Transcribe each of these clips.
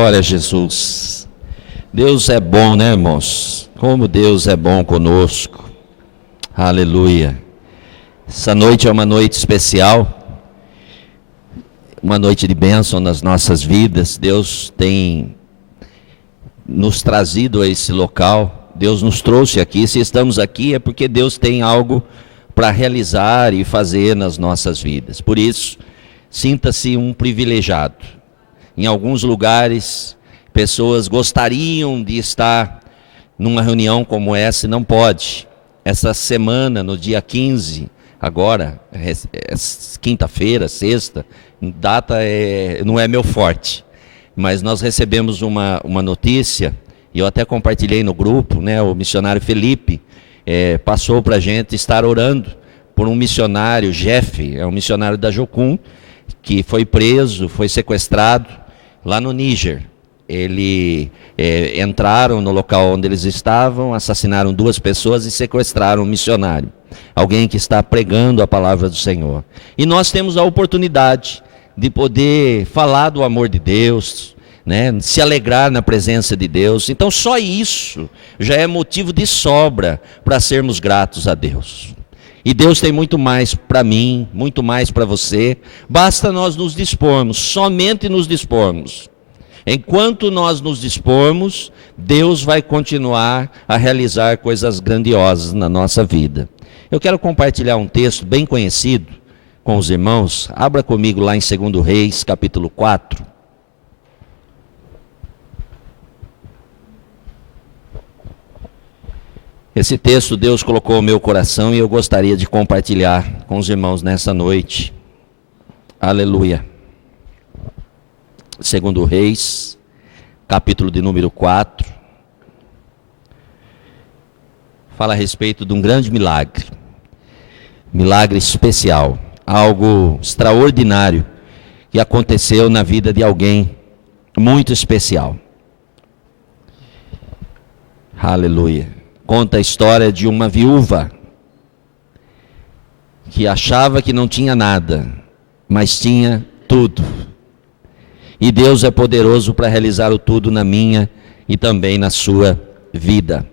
Glória a Jesus. Deus é bom, né, irmãos? Como Deus é bom conosco. Aleluia. Essa noite é uma noite especial, uma noite de bênção nas nossas vidas. Deus tem nos trazido a esse local, Deus nos trouxe aqui. Se estamos aqui é porque Deus tem algo para realizar e fazer nas nossas vidas. Por isso, sinta-se um privilegiado. Em alguns lugares, pessoas gostariam de estar numa reunião como essa e não pode. Essa semana, no dia 15, agora, é quinta-feira, sexta, data não é meu forte. Mas nós recebemos uma notícia, e eu até compartilhei no grupo, né? O missionário Felipe passou para a gente estar orando por um missionário, Jeff, é um missionário da Jocum, que foi preso, foi sequestrado lá no Níger. Entraram no local onde eles estavam, assassinaram 2 pessoas e sequestraram um missionário, alguém que está pregando a palavra do Senhor. E nós temos a oportunidade de poder falar do amor de Deus, né? Se alegrar na presença de Deus. Então só isso já é motivo de sobra para sermos gratos a Deus. E Deus tem muito mais para mim, muito mais para você. Basta nós nos dispormos, somente nos dispormos. Enquanto nós nos dispormos, Deus vai continuar a realizar coisas grandiosas na nossa vida. Eu quero compartilhar um texto bem conhecido com os irmãos. Abra comigo lá em 2 Reis, capítulo 4. Esse texto Deus colocou no meu coração e eu gostaria de compartilhar com os irmãos nessa noite. Aleluia. 2 Reis, capítulo de número 4. Fala a respeito de um grande milagre. Milagre especial. Algo extraordinário que aconteceu na vida de alguém muito especial. Aleluia. Conta a história de uma viúva que achava que não tinha nada, mas tinha tudo. E Deus é poderoso para realizar o tudo na minha e também na sua vida.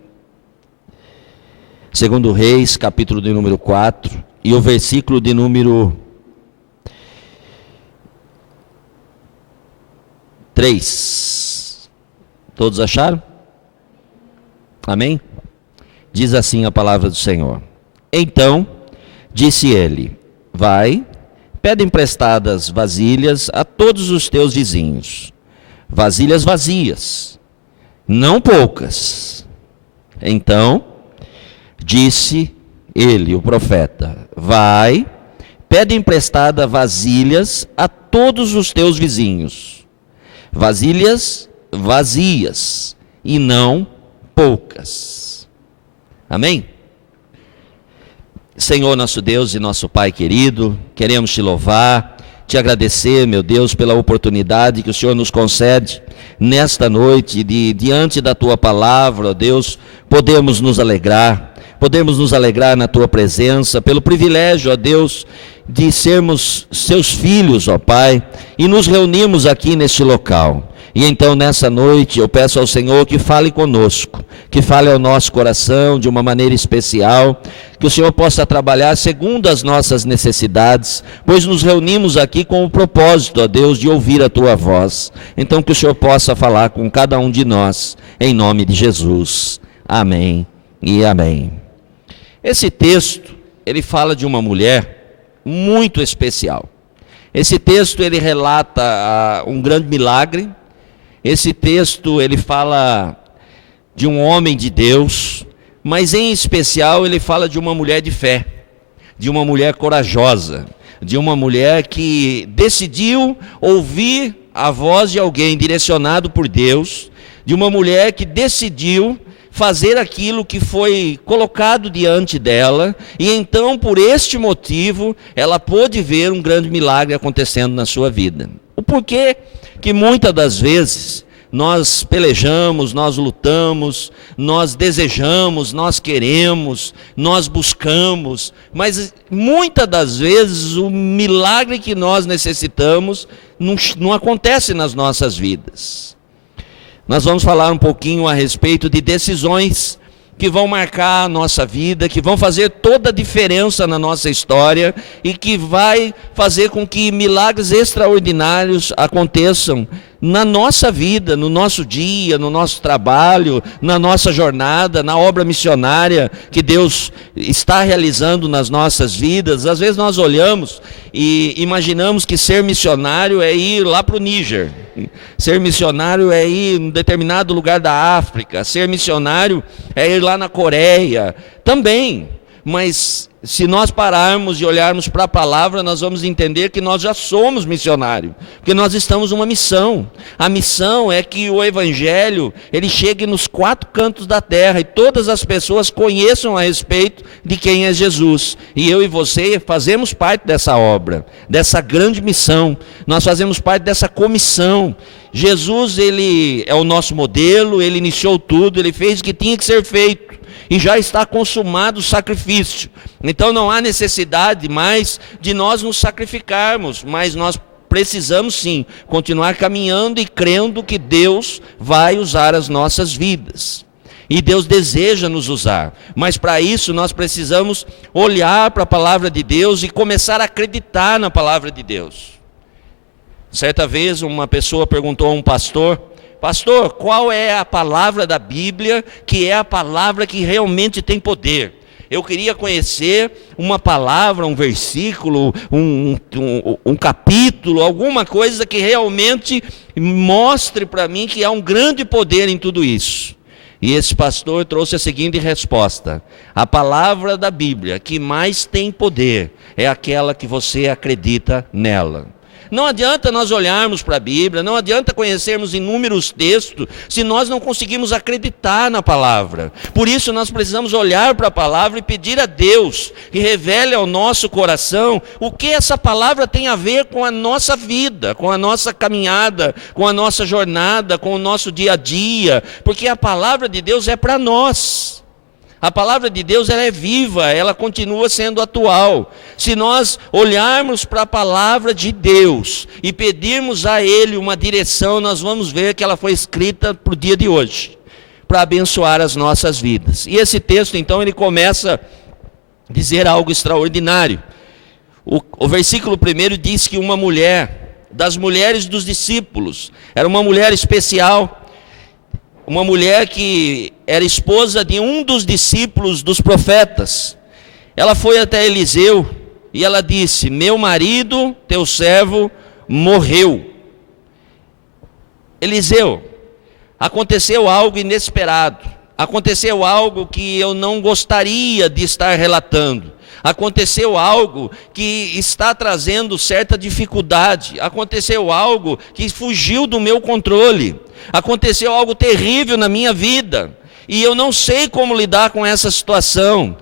2 Reis, capítulo de número 4, e o versículo de número 3. Todos acharam? Amém? Diz assim a palavra do Senhor. Então, disse ele, vai, pede emprestadas vasilhas a todos os teus vizinhos, vasilhas vazias, não poucas. Então, disse ele, o profeta, vai, pede emprestada vasilhas a todos os teus vizinhos, vasilhas vazias e não poucas. Amém? Senhor nosso Deus e nosso Pai querido, queremos te louvar, te agradecer, meu Deus, pela oportunidade que o Senhor nos concede nesta noite, diante da tua palavra, ó Deus, podemos nos alegrar na tua presença, pelo privilégio, ó Deus, de sermos seus filhos, ó Pai, e nos reunimos aqui neste local. E então nessa noite eu peço ao Senhor que fale conosco, que fale ao nosso coração de uma maneira especial, que o Senhor possa trabalhar segundo as nossas necessidades, pois nos reunimos aqui com o propósito, ó Deus, de ouvir a tua voz. Então que o Senhor possa falar com cada um de nós, em nome de Jesus. Amém e amém. Esse texto, ele fala de uma mulher muito especial. Esse texto, ele relata um grande milagre. Esse texto, ele fala de um homem de Deus, mas em especial ele fala de uma mulher de fé, de uma mulher corajosa, de uma mulher que decidiu ouvir a voz de alguém direcionado por Deus, de uma mulher que decidiu fazer aquilo que foi colocado diante dela, e então por este motivo ela pôde ver um grande milagre acontecendo na sua vida. O porquê que muitas das vezes nós pelejamos, nós lutamos, nós desejamos, nós queremos, nós buscamos, mas muitas das vezes o milagre que nós necessitamos não acontece nas nossas vidas. Nós vamos falar um pouquinho a respeito de decisões que vão marcar a nossa vida, que vão fazer toda a diferença na nossa história e que vai fazer com que milagres extraordinários aconteçam na nossa vida, no nosso dia, no nosso trabalho, na nossa jornada, na obra missionária que Deus está realizando nas nossas vidas. Às vezes nós olhamos e imaginamos que ser missionário é ir lá para o Níger, ser missionário é ir em determinado lugar da África, ser missionário é ir lá na Coreia, também, mas se nós pararmos e olharmos para a palavra, nós vamos entender que nós já somos missionários, porque nós estamos numa missão. A missão é que o Evangelho, ele chegue nos 4 cantos da terra e todas as pessoas conheçam a respeito de quem é Jesus. E eu e você fazemos parte dessa obra, dessa grande missão. Nós fazemos parte dessa comissão. Jesus, ele é o nosso modelo, ele iniciou tudo, ele fez o que tinha que ser feito. E já está consumado o sacrifício. Então não há necessidade mais de nós nos sacrificarmos, mas nós precisamos sim continuar caminhando e crendo que Deus vai usar as nossas vidas. E Deus deseja nos usar, mas para isso nós precisamos olhar para a palavra de Deus e começar a acreditar na palavra de Deus. Certa vez uma pessoa perguntou a um pastor: pastor, qual é a palavra da Bíblia que é a palavra que realmente tem poder? Eu queria conhecer uma palavra, um versículo, um capítulo, alguma coisa que realmente mostre para mim que há um grande poder em tudo isso. E esse pastor trouxe a seguinte resposta: a palavra da Bíblia que mais tem poder é aquela que você acredita nela. Não adianta nós olharmos para a Bíblia, não adianta conhecermos inúmeros textos, se nós não conseguimos acreditar na palavra. Por isso nós precisamos olhar para a palavra e pedir a Deus que revele ao nosso coração o que essa palavra tem a ver com a nossa vida, com a nossa caminhada, com a nossa jornada, com o nosso dia a dia, porque a palavra de Deus é para nós. A palavra de Deus, ela é viva, ela continua sendo atual. Se nós olharmos para a palavra de Deus e pedirmos a Ele uma direção, nós vamos ver que ela foi escrita para o dia de hoje, para abençoar as nossas vidas. E esse texto, então, ele começa a dizer algo extraordinário. O versículo 1 diz que uma mulher, das mulheres dos discípulos, era uma mulher especial, uma mulher que era esposa de um dos discípulos dos profetas. Ela foi até Eliseu e ela disse: meu marido, teu servo, morreu. Eliseu, aconteceu algo inesperado, aconteceu algo que eu não gostaria de estar relatando. Aconteceu algo que está trazendo certa dificuldade, aconteceu algo que fugiu do meu controle, aconteceu algo terrível na minha vida, e eu não sei como lidar com essa situação.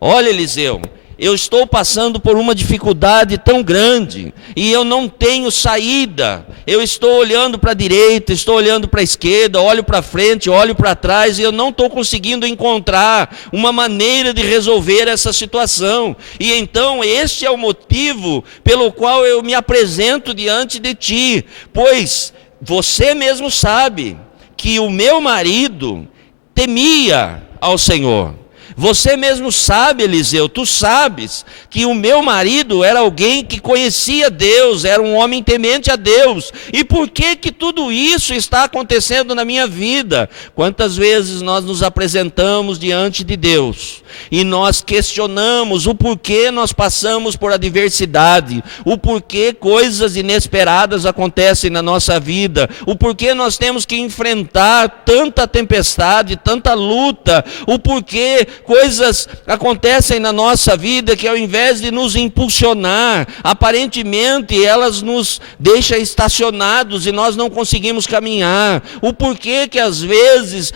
Olha, Eliseu, eu estou passando por uma dificuldade tão grande, e eu não tenho saída. Eu estou olhando para a direita, estou olhando para a esquerda, olho para frente, olho para trás, e eu não estou conseguindo encontrar uma maneira de resolver essa situação. E então este é o motivo pelo qual eu me apresento diante de ti, pois você mesmo sabe que o meu marido temia ao Senhor. Você mesmo sabe, Eliseu, tu sabes que o meu marido era alguém que conhecia Deus, era um homem temente a Deus. E por que tudo isso está acontecendo na minha vida? Quantas vezes nós nos apresentamos diante de Deus e nós questionamos o porquê nós passamos por adversidade, o porquê coisas inesperadas acontecem na nossa vida, o porquê nós temos que enfrentar tanta tempestade, tanta luta, o porquê coisas acontecem na nossa vida que ao invés de nos impulsionar, aparentemente elas nos deixam estacionados e nós não conseguimos caminhar. O porquê que às vezes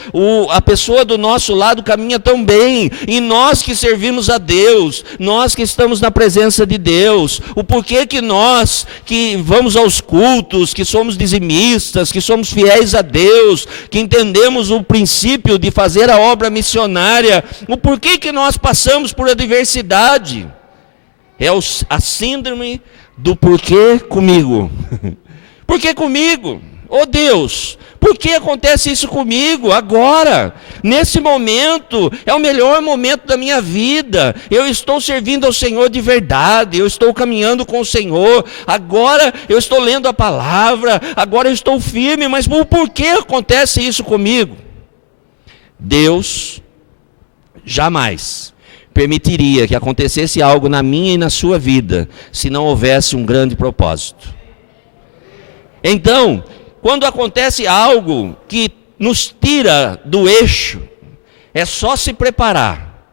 a pessoa do nosso lado caminha tão bem e nós que servimos a Deus, nós que estamos na presença de Deus, o porquê que nós que vamos aos cultos, que somos dizimistas, que somos fiéis a Deus, que entendemos o princípio de fazer a obra missionária, o porquê que nós passamos por adversidade? É a síndrome do porquê comigo. Por que comigo? Oh Deus, por que acontece isso comigo agora? Nesse momento, é o melhor momento da minha vida. Eu estou servindo ao Senhor de verdade, eu estou caminhando com o Senhor. Agora eu estou lendo a palavra, agora eu estou firme, mas por que acontece isso comigo? Deus jamais permitiria que acontecesse algo na minha e na sua vida, se não houvesse um grande propósito. Então, quando acontece algo que nos tira do eixo, é só se preparar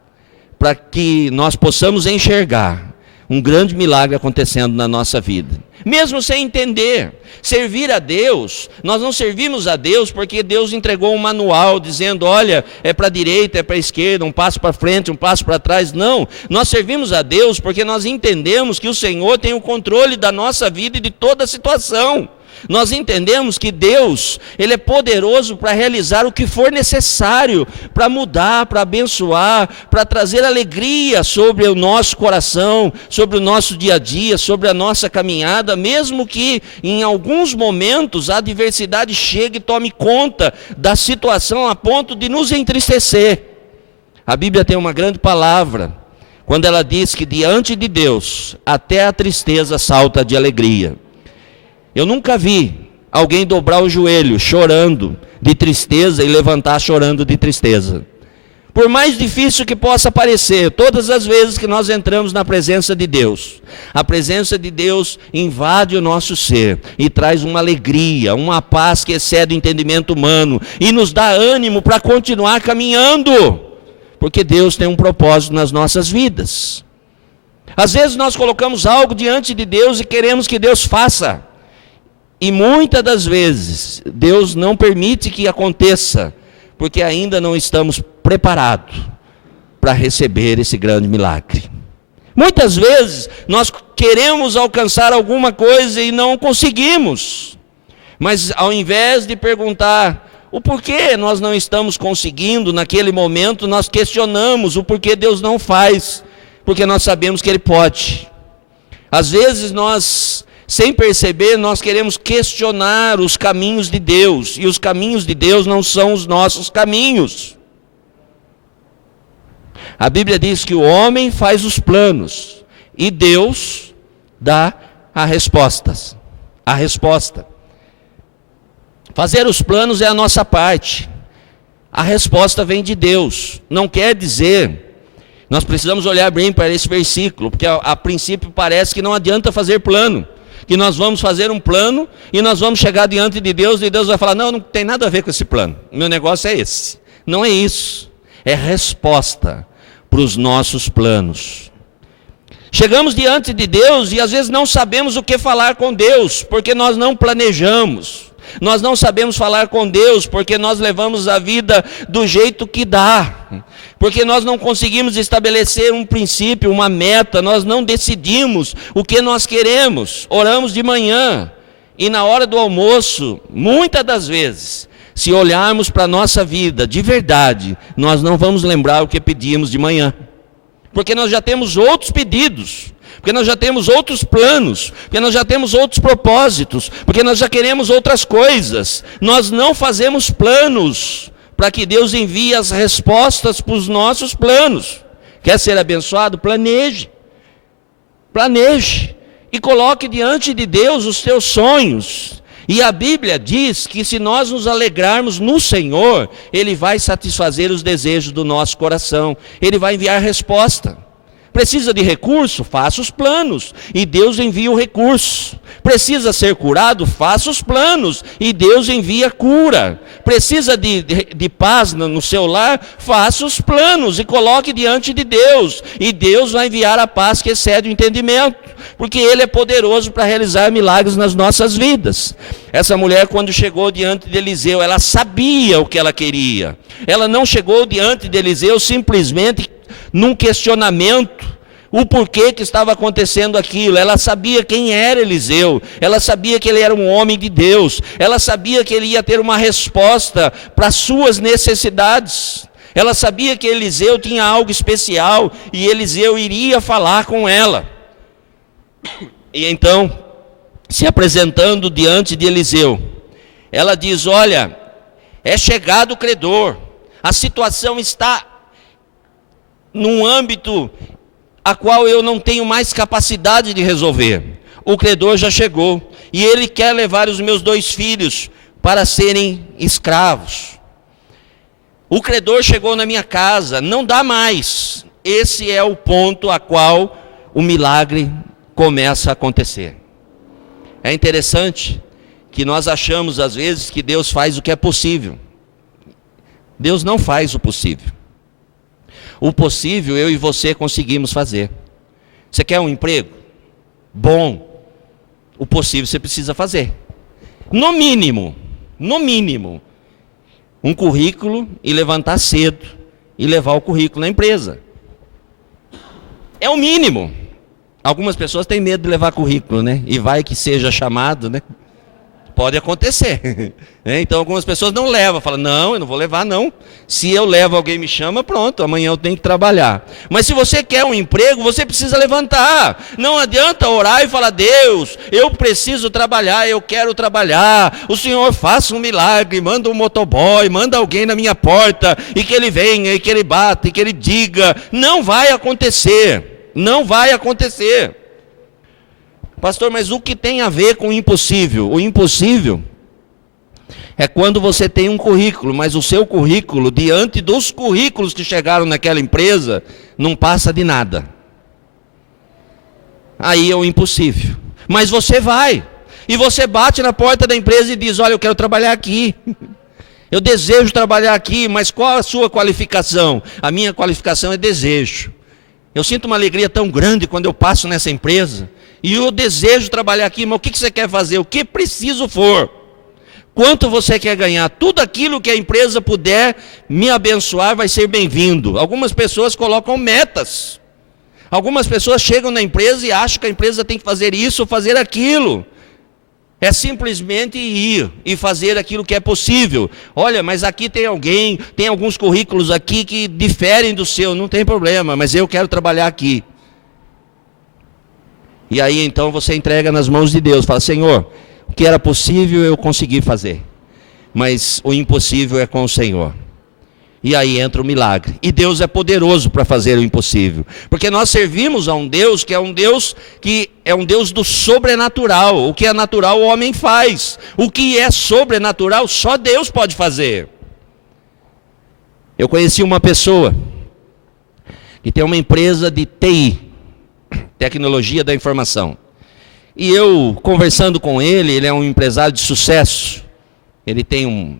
para que nós possamos enxergar um grande milagre acontecendo na nossa vida. Mesmo sem entender, servir a Deus, nós não servimos a Deus porque Deus entregou um manual dizendo, olha, é para a direita, é para a esquerda, um passo para frente, um passo para trás. Não, nós servimos a Deus porque nós entendemos que o Senhor tem o controle da nossa vida e de toda a situação. Nós entendemos que Deus, Ele é poderoso para realizar o que for necessário, para mudar, para abençoar, para trazer alegria sobre o nosso coração, sobre o nosso dia a dia, sobre a nossa caminhada, mesmo que em alguns momentos a adversidade chegue e tome conta da situação a ponto de nos entristecer. A Bíblia tem uma grande palavra, quando ela diz que diante de Deus, até a tristeza salta de alegria. Eu nunca vi alguém dobrar o joelho chorando de tristeza e levantar chorando de tristeza. Por mais difícil que possa parecer, todas as vezes que nós entramos na presença de Deus, a presença de Deus invade o nosso ser e traz uma alegria, uma paz que excede o entendimento humano e nos dá ânimo para continuar caminhando, porque Deus tem um propósito nas nossas vidas. Às vezes nós colocamos algo diante de Deus e queremos que Deus faça. E muitas das vezes, Deus não permite que aconteça, porque ainda não estamos preparados para receber esse grande milagre. Muitas vezes, nós queremos alcançar alguma coisa e não conseguimos. Mas ao invés de perguntar o porquê nós não estamos conseguindo naquele momento, nós questionamos o porquê Deus não faz, porque nós sabemos que Ele pode. Às vezes nós, sem perceber, nós queremos questionar os caminhos de Deus, e os caminhos de Deus não são os nossos caminhos. A Bíblia diz que o homem faz os planos, e Deus dá a resposta. Fazer os planos é a nossa parte, a resposta vem de Deus. Não quer dizer, nós precisamos olhar bem para esse versículo, porque a princípio parece que não adianta fazer plano, que nós vamos fazer um plano e nós vamos chegar diante de Deus e Deus vai falar, não tem nada a ver com esse plano, meu negócio é esse. Não é isso, é resposta para os nossos planos. Chegamos diante de Deus e às vezes não sabemos o que falar com Deus, porque nós não planejamos. Nós não sabemos falar com Deus porque nós levamos a vida do jeito que dá, porque nós não conseguimos estabelecer um princípio, uma meta, nós não decidimos o que nós queremos. Oramos de manhã e na hora do almoço, muitas das vezes, se olharmos para a nossa vida de verdade, nós não vamos lembrar o que pedimos de manhã, porque nós já temos outros pedidos, porque nós já temos outros planos, porque nós já temos outros propósitos, porque nós já queremos outras coisas. Nós não fazemos planos para que Deus envie as respostas para os nossos planos. Quer ser abençoado? Planeje. Planeje. E coloque diante de Deus os teus sonhos. E a Bíblia diz que se nós nos alegrarmos no Senhor, Ele vai satisfazer os desejos do nosso coração. Ele vai enviar resposta. Precisa de recurso? Faça os planos e Deus envia o recurso. Precisa ser curado? Faça os planos e Deus envia cura. Precisa de paz no seu lar? Faça os planos e coloque diante de Deus. E Deus vai enviar a paz que excede o entendimento, porque Ele é poderoso para realizar milagres nas nossas vidas. Essa mulher, quando chegou diante de Eliseu, ela sabia o que ela queria. Ela não chegou diante de Eliseu simplesmente num questionamento, o porquê que estava acontecendo aquilo. Ela sabia quem era Eliseu, ela sabia que ele era um homem de Deus, ela sabia que ele ia ter uma resposta para as suas necessidades, ela sabia que Eliseu tinha algo especial e Eliseu iria falar com ela. E então, se apresentando diante de Eliseu, ela diz: olha, é chegado o credor, a situação está num âmbito a qual eu não tenho mais capacidade de resolver. O credor já chegou e ele quer levar os meus 2 filhos para serem escravos. O credor chegou na minha casa, não dá mais. Esse é o ponto a qual o milagre começa a acontecer. É interessante que nós achamos às vezes que Deus faz o que é possível. Deus não faz o possível. O possível eu e você conseguimos fazer. Você quer um emprego? Bom. O possível você precisa fazer. No mínimo, um currículo e levantar cedo e levar o currículo na empresa. É o mínimo. Algumas pessoas têm medo de levar currículo, né? E vai que seja chamado, né? Pode acontecer. Então algumas pessoas não levam, falam: não, eu não vou levar não. Se eu levo, alguém me chama, pronto, amanhã eu tenho que trabalhar. Mas se você quer um emprego, você precisa levantar. Não adianta orar e falar: Deus, eu preciso trabalhar, eu quero trabalhar. O Senhor faça um milagre, manda um motoboy, manda alguém na minha porta, e que ele venha, e que ele bata, e que ele diga. Não vai acontecer, não vai acontecer. Pastor, mas o que tem a ver com o impossível? O impossível é quando você tem um currículo, mas o seu currículo, diante dos currículos que chegaram naquela empresa, não passa de nada. Aí é o impossível. Mas você vai, e você bate na porta da empresa e diz: olha, eu quero trabalhar aqui. Eu desejo trabalhar aqui, mas qual a sua qualificação? A minha qualificação é desejo. Eu sinto uma alegria tão grande quando eu passo nessa empresa. E eu desejo trabalhar aqui, mas o que você quer fazer? O que preciso for? Quanto você quer ganhar? Tudo aquilo que a empresa puder me abençoar vai ser bem-vindo. Algumas pessoas colocam metas. Algumas pessoas chegam na empresa e acham que a empresa tem que fazer isso ou fazer aquilo. É simplesmente ir e fazer aquilo que é possível. Olha, mas aqui tem alguém, tem alguns currículos aqui que diferem do seu. Não tem problema, mas eu quero trabalhar aqui. E aí então você entrega nas mãos de Deus, fala: Senhor, o que era possível eu consegui fazer, mas o impossível é com o Senhor. E aí entra o milagre, e Deus é poderoso para fazer o impossível, porque nós servimos a um Deus que é um Deus do sobrenatural. O que é natural o homem faz, o que é sobrenatural só Deus pode fazer. Eu conheci uma pessoa que tem uma empresa de TI, tecnologia da informação. E eu, conversando com ele, ele é um empresário de sucesso. Ele tem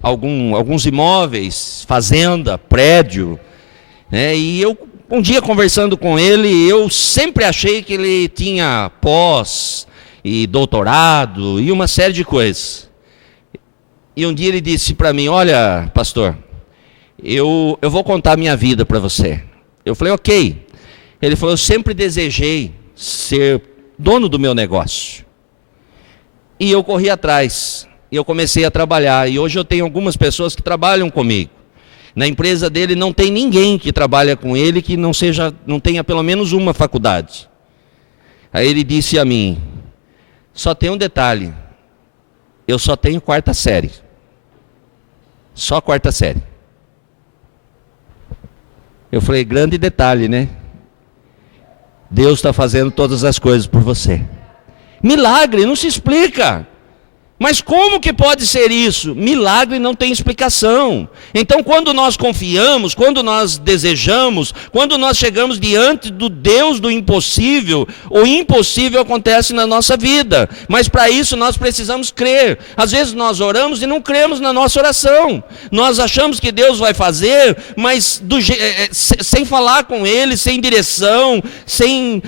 alguns imóveis, fazenda, prédio. Né? E eu, um dia conversando com ele, eu sempre achei que ele tinha pós e doutorado e uma série de coisas. E um dia ele disse para mim: olha, pastor, eu vou contar a minha vida para você. Eu falei: ok. Ele falou: eu sempre desejei ser dono do meu negócio. E eu corri atrás, e eu comecei a trabalhar, e hoje eu tenho algumas pessoas que trabalham comigo. Na empresa dele não tem ninguém que trabalha com ele que não tenha pelo menos uma faculdade. Aí ele disse a mim: só tem um detalhe, eu só tenho 4ª série. Só 4ª série. Eu falei: grande detalhe, né? Deus está fazendo todas as coisas por você. Milagre não se explica. Mas como que pode ser isso? Milagre não tem explicação. Então, quando nós confiamos, quando nós desejamos, quando nós chegamos diante do Deus do impossível, o impossível acontece na nossa vida. Mas para isso nós precisamos crer. Às vezes nós oramos e não cremos na nossa oração. Nós achamos que Deus vai fazer, mas sem falar com Ele, sem direção, sem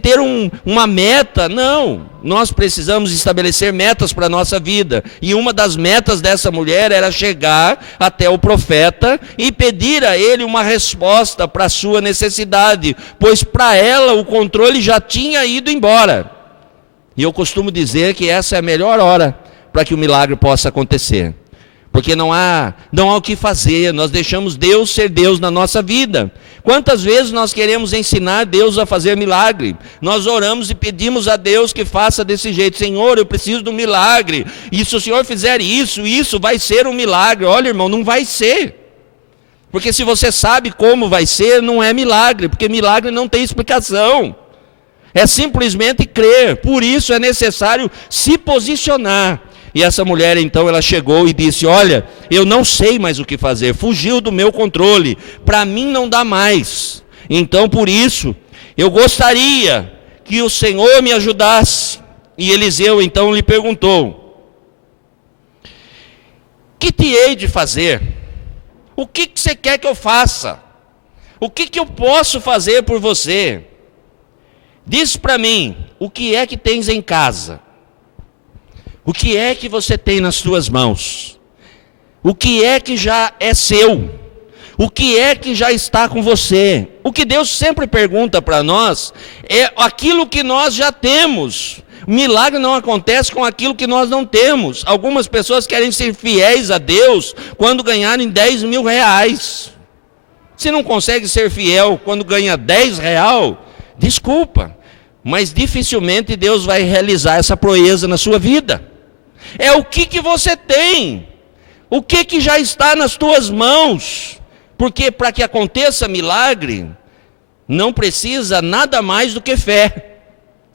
ter uma meta. Não. Nós precisamos estabelecer metas para a nossa vida. E uma das metas dessa mulher era chegar até o profeta e pedir a ele uma resposta para a sua necessidade, pois para ela o controle já tinha ido embora. E eu costumo dizer que essa é a melhor hora para que o milagre possa acontecer. porque não há o que fazer, nós deixamos Deus ser Deus na nossa vida. Quantas vezes nós queremos ensinar Deus a fazer milagre? Nós oramos e pedimos a Deus que faça desse jeito: Senhor, eu preciso de um milagre, e se o Senhor fizer isso vai ser um milagre. Olha, irmão, não vai ser. Porque se você sabe como vai ser, não é milagre, porque milagre não tem explicação. É simplesmente crer. Por isso é necessário se posicionar. E essa mulher então, ela chegou e disse: olha, eu não sei mais o que fazer, fugiu do meu controle, para mim não dá mais. Então por isso, eu gostaria que o Senhor me ajudasse. E Eliseu então lhe perguntou: que te hei de fazer? O que você quer que eu faça? O que eu posso fazer por você? Diz para mim, o que é que tens em casa? O que é que você tem nas suas mãos? O que é que já é seu? O que é que já está com você? O que Deus sempre pergunta para nós é aquilo que nós já temos. O milagre não acontece com aquilo que nós não temos. Algumas pessoas querem ser fiéis a Deus quando ganharem 10 mil reais. Se não consegue ser fiel quando ganha 10 real, desculpa, mas dificilmente Deus vai realizar essa proeza na sua vida. É o que você tem, o que já está nas tuas mãos, porque para que aconteça milagre, não precisa nada mais do que fé.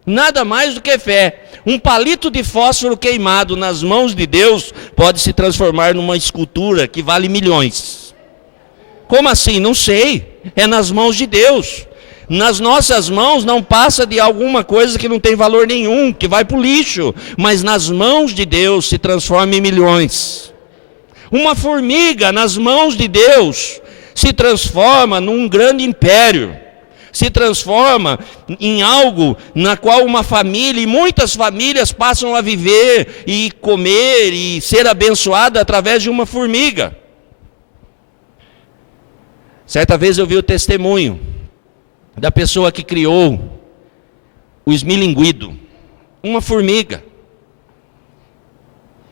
Nada mais do que fé. Um palito de fósforo queimado nas mãos de Deus pode se transformar numa escultura que vale milhões. Como assim? Não sei. É nas mãos de Deus. Nas nossas mãos não passa de alguma coisa que não tem valor nenhum, que vai para o lixo. Mas nas mãos de Deus se transforma em milhões. Uma formiga nas mãos de Deus se transforma num grande império. Se transforma em algo na qual uma família e muitas famílias passam a viver e comer e ser abençoada através de uma formiga. Certa vez eu vi o testemunho da pessoa que criou o esmilinguido, uma formiga.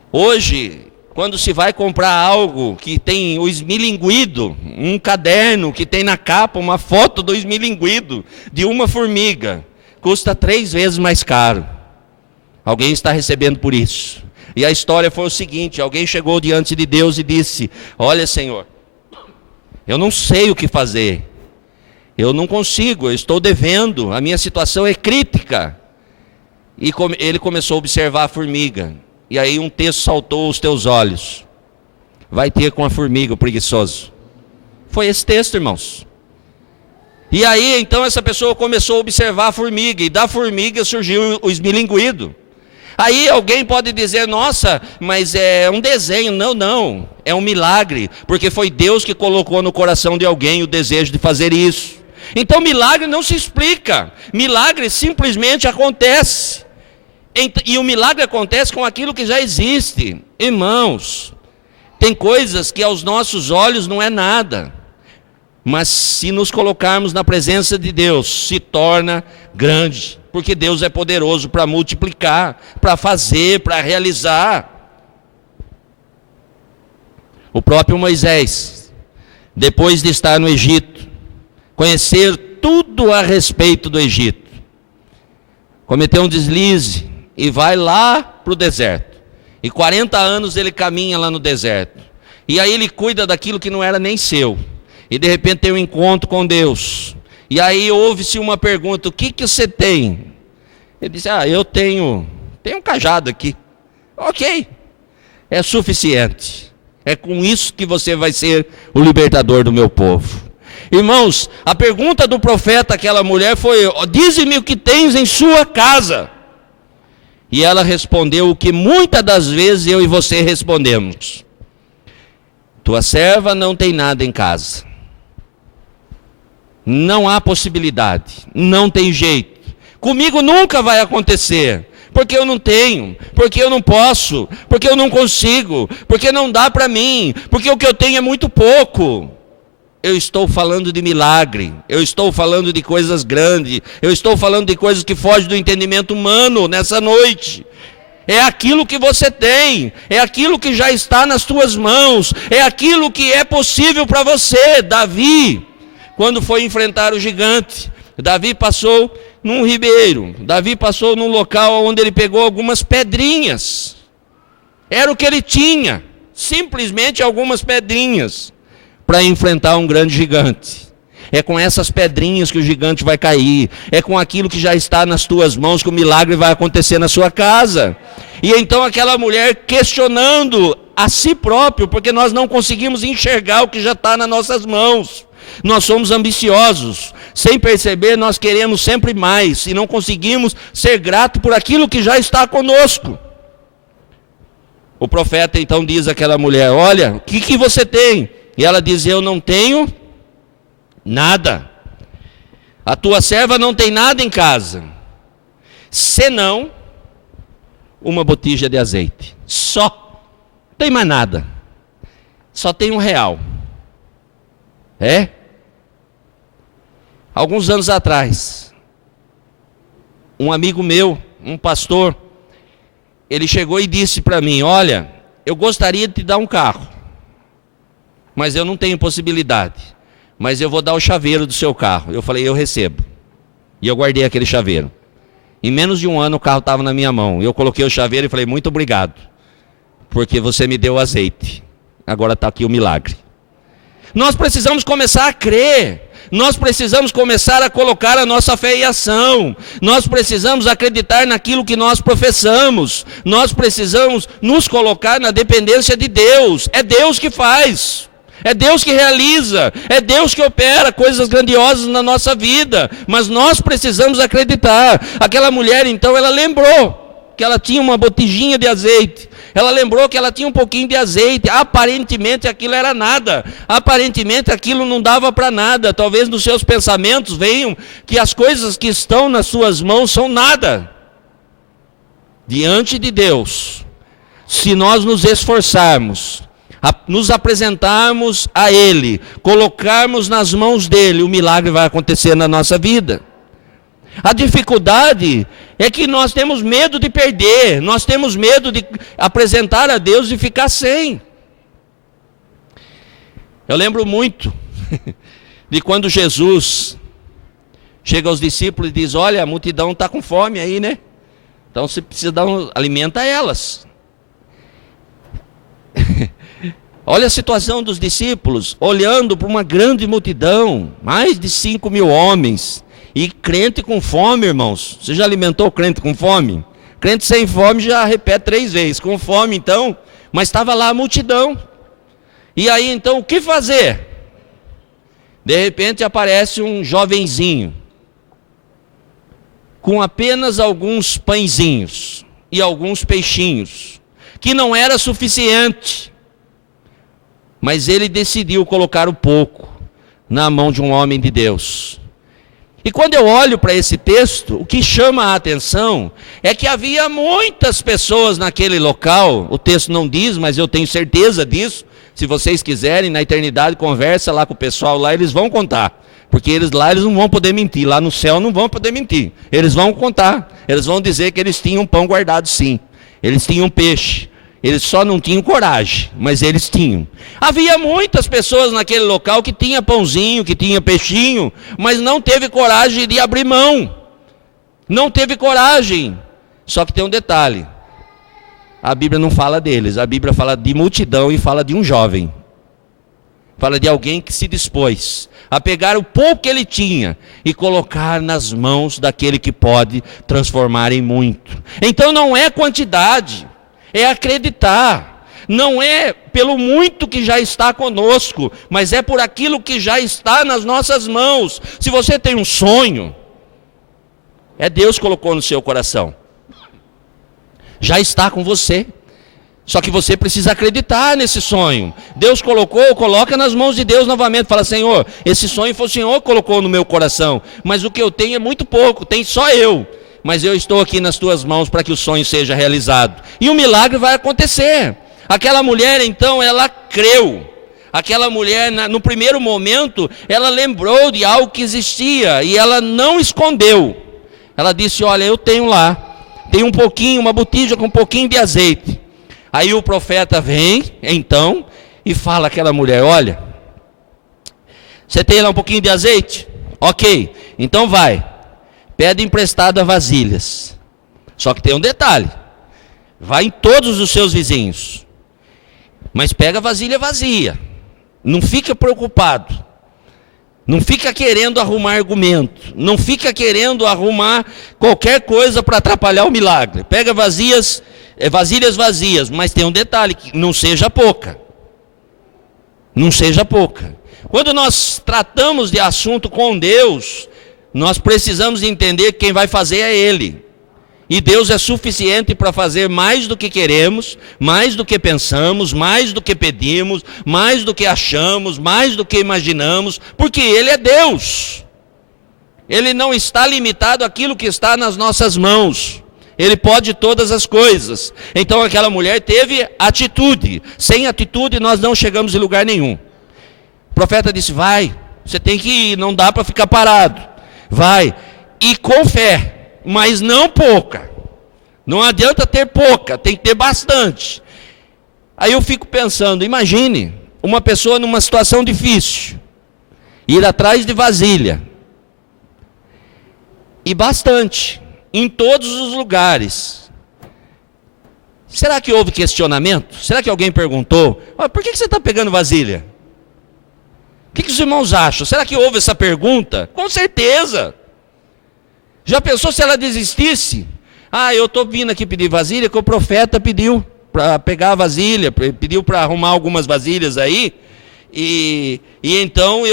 Hoje, quando se vai comprar algo que tem o esmilinguido, um caderno que tem na capa uma foto do esmilinguido de uma formiga, custa 3 vezes mais caro. Alguém está recebendo por isso. E a história foi o seguinte: alguém chegou diante de Deus e disse: olha, Senhor, eu não sei o que fazer. Eu não consigo, eu estou devendo, a minha situação é crítica. E ele começou a observar a formiga. E aí um texto saltou aos teus olhos: vai ter com a formiga, o preguiçoso. Foi esse texto, irmãos. E aí então essa pessoa começou a observar a formiga, e da formiga surgiu o esmilinguido. Aí alguém pode dizer: nossa, mas é um desenho. Não, é um milagre, porque foi Deus que colocou no coração de alguém o desejo de fazer isso. Então milagre não se explica, milagre simplesmente acontece. E o milagre acontece com aquilo que já existe. Irmãos, tem coisas que aos nossos olhos não é nada, mas se nos colocarmos na presença de Deus, se torna grande, porque Deus é poderoso para multiplicar, para fazer, para realizar. O próprio Moisés, depois de estar no Egito, conhecer tudo a respeito do Egito, cometeu um deslize e vai lá para o deserto. E 40 anos ele caminha lá no deserto. E aí ele cuida daquilo que não era nem seu. E de repente tem um encontro com Deus. E aí ouve-se uma pergunta: o que você tem? Ele diz: eu tenho um cajado aqui. Ok, é suficiente. É com isso que você vai ser o libertador do meu povo. Irmãos, a pergunta do profeta àquela mulher foi: dize-me o que tens em sua casa. E ela respondeu o que muitas das vezes eu e você respondemos: tua serva não tem nada em casa. Não há possibilidade, não tem jeito. Comigo nunca vai acontecer, porque eu não tenho, porque eu não posso, porque eu não consigo, porque não dá para mim, porque o que eu tenho é muito pouco. Eu estou falando de milagre, eu estou falando de coisas grandes, eu estou falando de coisas que fogem do entendimento humano nessa noite. É aquilo que você tem, é aquilo que já está nas tuas mãos, é aquilo que é possível para você. Davi, quando foi enfrentar o gigante, Davi passou num ribeiro, Davi passou num local onde ele pegou algumas pedrinhas. Era o que ele tinha, simplesmente algumas pedrinhas, para enfrentar um grande gigante. É com essas pedrinhas que o gigante vai cair. É com aquilo que já está nas tuas mãos que o milagre vai acontecer na sua casa. E então aquela mulher questionando a si próprio, porque nós não conseguimos enxergar o que já está nas nossas mãos. Nós somos ambiciosos. Sem perceber, nós queremos sempre mais. E não conseguimos ser gratos por aquilo que já está conosco. O profeta então diz àquela mulher: olha, o que você tem? E ela diz: eu não tenho nada. A tua serva não tem nada em casa, senão uma botija de azeite. Só. Não tem mais nada. Só tem R$1. É? Alguns anos atrás, um amigo meu, um pastor, ele chegou e disse para mim: olha, eu gostaria de te dar um carro, mas eu não tenho possibilidade. Mas eu vou dar o chaveiro do seu carro. Eu falei: eu recebo. E eu guardei aquele chaveiro. Em menos de um ano o carro estava na minha mão. Eu coloquei o chaveiro e falei: muito obrigado, porque você me deu azeite. Agora está aqui o milagre. Nós precisamos começar a crer. Nós precisamos começar a colocar a nossa fé em ação. Nós precisamos acreditar naquilo que nós professamos. Nós precisamos nos colocar na dependência de Deus. É Deus que faz. É Deus que realiza, é Deus que opera coisas grandiosas na nossa vida, mas nós precisamos acreditar. Aquela mulher então, ela lembrou que ela tinha uma botijinha de azeite, ela lembrou que ela tinha um pouquinho de azeite. Aparentemente aquilo era nada, aparentemente aquilo não dava para nada. Talvez nos seus pensamentos venham que as coisas que estão nas suas mãos são nada. Diante de Deus, se nós nos esforçarmos, nos apresentarmos a Ele, colocarmos nas mãos dEle, o milagre vai acontecer na nossa vida. A dificuldade é que nós temos medo de perder, nós temos medo de apresentar a Deus e ficar sem. Eu lembro muito de quando Jesus chega aos discípulos e diz: olha, a multidão está com fome aí, né? Então você precisa alimenta elas. Olha a situação dos discípulos, olhando para uma grande multidão, mais de 5.000 homens, e crente com fome, irmãos. Você já alimentou crente com fome? Crente sem fome já repete 3 vezes, com fome então, mas estava lá a multidão. E aí então, o que fazer? De repente aparece um jovenzinho, com apenas alguns pãezinhos e alguns peixinhos, que não era suficiente. Mas ele decidiu colocar o pouco na mão de um homem de Deus. E quando eu olho para esse texto, o que chama a atenção é que havia muitas pessoas naquele local. O texto não diz, mas eu tenho certeza disso. Se vocês quiserem, na eternidade, conversa lá com o pessoal lá, eles vão contar. Porque eles não vão poder mentir, lá no céu não vão poder mentir. Eles vão contar, eles vão dizer que eles tinham pão guardado sim. Eles tinham peixe. Eles só não tinham coragem, mas eles tinham. Havia muitas pessoas naquele local que tinha pãozinho, que tinha peixinho, mas não teve coragem de abrir mão. Não teve coragem. Só que tem um detalhe. A Bíblia não fala deles, a Bíblia fala de multidão e fala de um jovem. Fala de alguém que se dispôs a pegar o pouco que ele tinha e colocar nas mãos daquele que pode transformar em muito. Então não é quantidade. É acreditar, não é pelo muito que já está conosco, mas é por aquilo que já está nas nossas mãos. Se você tem um sonho, é Deus que colocou no seu coração, já está com você, só que você precisa acreditar nesse sonho. Deus colocou, coloca nas mãos de Deus novamente, fala: Senhor, esse sonho foi o Senhor que colocou no meu coração, mas o que eu tenho é muito pouco, tem só eu. Mas eu estou aqui nas tuas mãos para que o sonho seja realizado. E o milagre vai acontecer. Aquela mulher então, ela creu. Aquela mulher, no primeiro momento, ela lembrou de algo que existia. E ela não escondeu. Ela disse: olha, eu tenho lá. tem um pouquinho, uma botija com um pouquinho de azeite. Aí o profeta vem, então, e fala àquela mulher: olha, você tem lá um pouquinho de azeite? Ok, então vai, pede emprestado a vasilhas. Só que tem um detalhe: vai em todos os seus vizinhos, mas pega a vasilha vazia. Não fica preocupado, não fica querendo arrumar argumento, não fica querendo arrumar qualquer coisa para atrapalhar o milagre. Pega vasilhas vazias, mas tem um detalhe: que não seja pouca. Não seja pouca. Quando nós tratamos de assunto com Deus, nós precisamos entender que quem vai fazer é Ele. E Deus é suficiente para fazer mais do que queremos, mais do que pensamos, mais do que pedimos, mais do que achamos, mais do que imaginamos, porque Ele é Deus. Ele não está limitado àquilo que está nas nossas mãos. Ele pode todas as coisas. Então aquela mulher teve atitude. Sem atitude nós não chegamos em lugar nenhum. O profeta disse: vai, você tem que ir, não dá para ficar parado. Vai, e com fé. Mas não pouca. Não adianta ter pouca, tem que ter bastante. Aí eu fico pensando, imagine uma pessoa numa situação difícil, ir atrás de vasilha. E bastante, em todos os lugares. Será que houve questionamento? Será que alguém perguntou: por que você está pegando vasilha? O que os irmãos acham? Será que houve essa pergunta? Com certeza. Já pensou se ela desistisse? Eu estou vindo aqui pedir vasilha, que o profeta pediu para pegar a vasilha, pediu para arrumar algumas vasilhas aí, e então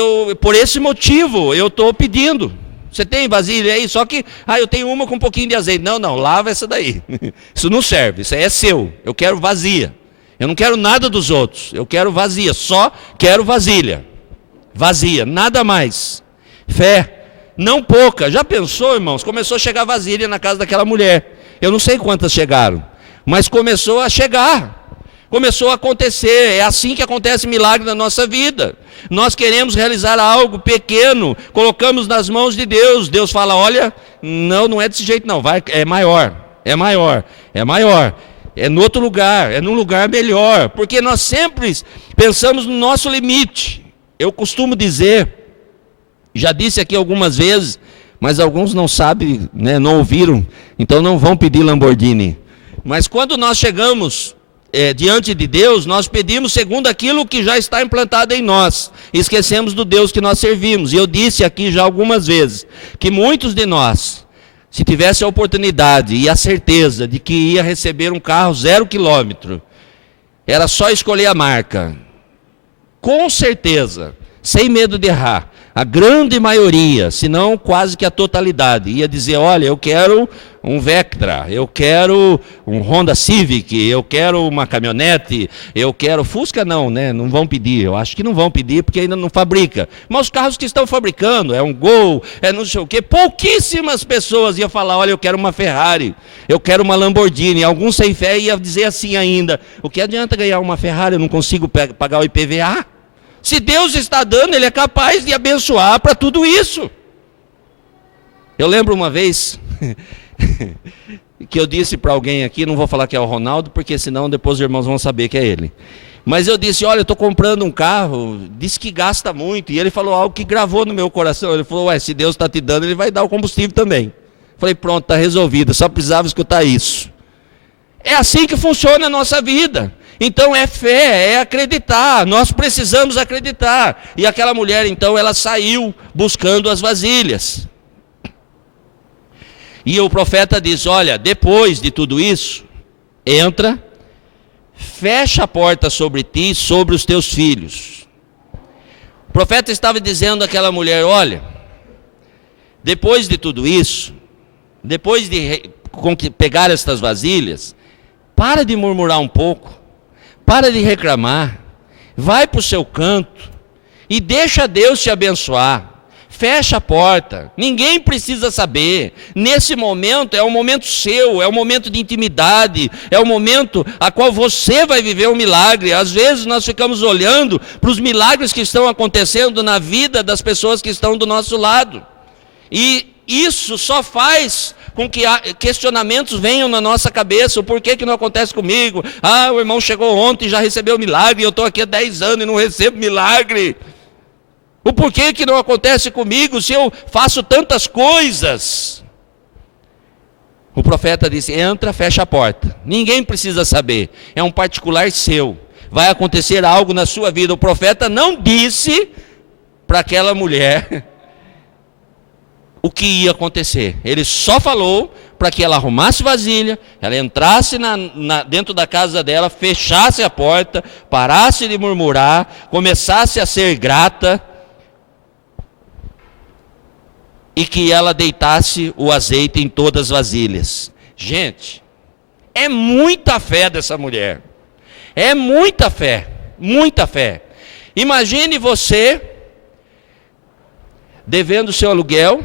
por esse motivo eu estou pedindo. Você tem vasilha aí? Só que, eu tenho uma com um pouquinho de azeite. Não, lava essa daí. Isso não serve, isso aí é seu. Eu quero vazia. Eu não quero nada dos outros, eu quero vazia, só quero vasilha. Vazia, nada mais. Fé. Não pouca. Já pensou, irmãos? Começou a chegar vasilha na casa daquela mulher. Eu não sei quantas chegaram, mas começou a chegar. Começou a acontecer. É assim que acontece milagre na nossa vida. Nós queremos realizar algo pequeno, colocamos nas mãos de Deus. Deus fala: olha, não é desse jeito não. Vai, é maior. É no outro lugar, é num lugar melhor. Porque nós sempre pensamos no nosso limite. Eu costumo dizer, já disse aqui algumas vezes, mas alguns não sabem, né, não ouviram, então não vão pedir Lamborghini. Mas quando nós chegamos diante de Deus, nós pedimos segundo aquilo que já está implantado em nós. Esquecemos do Deus que nós servimos. E eu disse aqui já algumas vezes, que muitos de nós, se tivesse a oportunidade e a certeza de que ia receber um carro 0 quilômetro, era só escolher a marca. Com certeza, sem medo de errar, a grande maioria, se não quase que a totalidade, ia dizer: olha, eu quero um Vectra, eu quero um Honda Civic, eu quero uma caminhonete, eu quero Fusca. Não, né? Não vão pedir, eu acho que não vão pedir porque ainda não fabrica. Mas os carros que estão fabricando, é um Gol, é não sei o quê, pouquíssimas pessoas iam falar: olha, eu quero uma Ferrari, eu quero uma Lamborghini. Alguns sem fé iam dizer assim ainda: o que adianta ganhar uma Ferrari, eu não consigo pagar o IPVA? Se Deus está dando, Ele é capaz de abençoar para tudo isso. Eu lembro uma vez que eu disse para alguém aqui, não vou falar que é o Ronaldo, porque senão depois os irmãos vão saber que é ele. Mas eu disse: olha, eu estou comprando um carro, disse que gasta muito. E ele falou algo que gravou no meu coração. Ele falou: se Deus está te dando, Ele vai dar o combustível também. Falei: pronto, está resolvido, só precisava escutar isso. É assim que funciona a nossa vida. Então é fé, é acreditar, nós precisamos acreditar. E aquela mulher então, ela saiu buscando as vasilhas. E o profeta diz: olha, depois de tudo isso, entra, fecha a porta sobre ti e sobre os teus filhos. O profeta estava dizendo àquela mulher: olha, depois de tudo isso, depois de pegar estas vasilhas, para de murmurar um pouco. Para de reclamar, vai para o seu canto e deixa Deus te abençoar. Fecha a porta, ninguém precisa saber. Nesse momento é um momento seu, é um momento de intimidade, é um momento a qual você vai viver um milagre. Às vezes nós ficamos olhando para os milagres que estão acontecendo na vida das pessoas que estão do nosso lado. E isso só faz com que questionamentos venham na nossa cabeça. O porquê que não acontece comigo? Ah, o irmão chegou ontem e já recebeu milagre, eu estou aqui há 10 anos e não recebo milagre. O porquê que não acontece comigo se eu faço tantas coisas? O profeta disse: entra, fecha a porta. Ninguém precisa saber, é um particular seu. Vai acontecer algo na sua vida. O profeta não disse para aquela mulher o que ia acontecer. Ele só falou para que ela arrumasse vasilha, ela entrasse dentro da casa dela, fechasse a porta, parasse de murmurar, começasse a ser grata, e que ela deitasse o azeite em todas as vasilhas. Gente, é muita fé dessa mulher. É muita fé, muita fé. Imagine você devendo seu aluguel,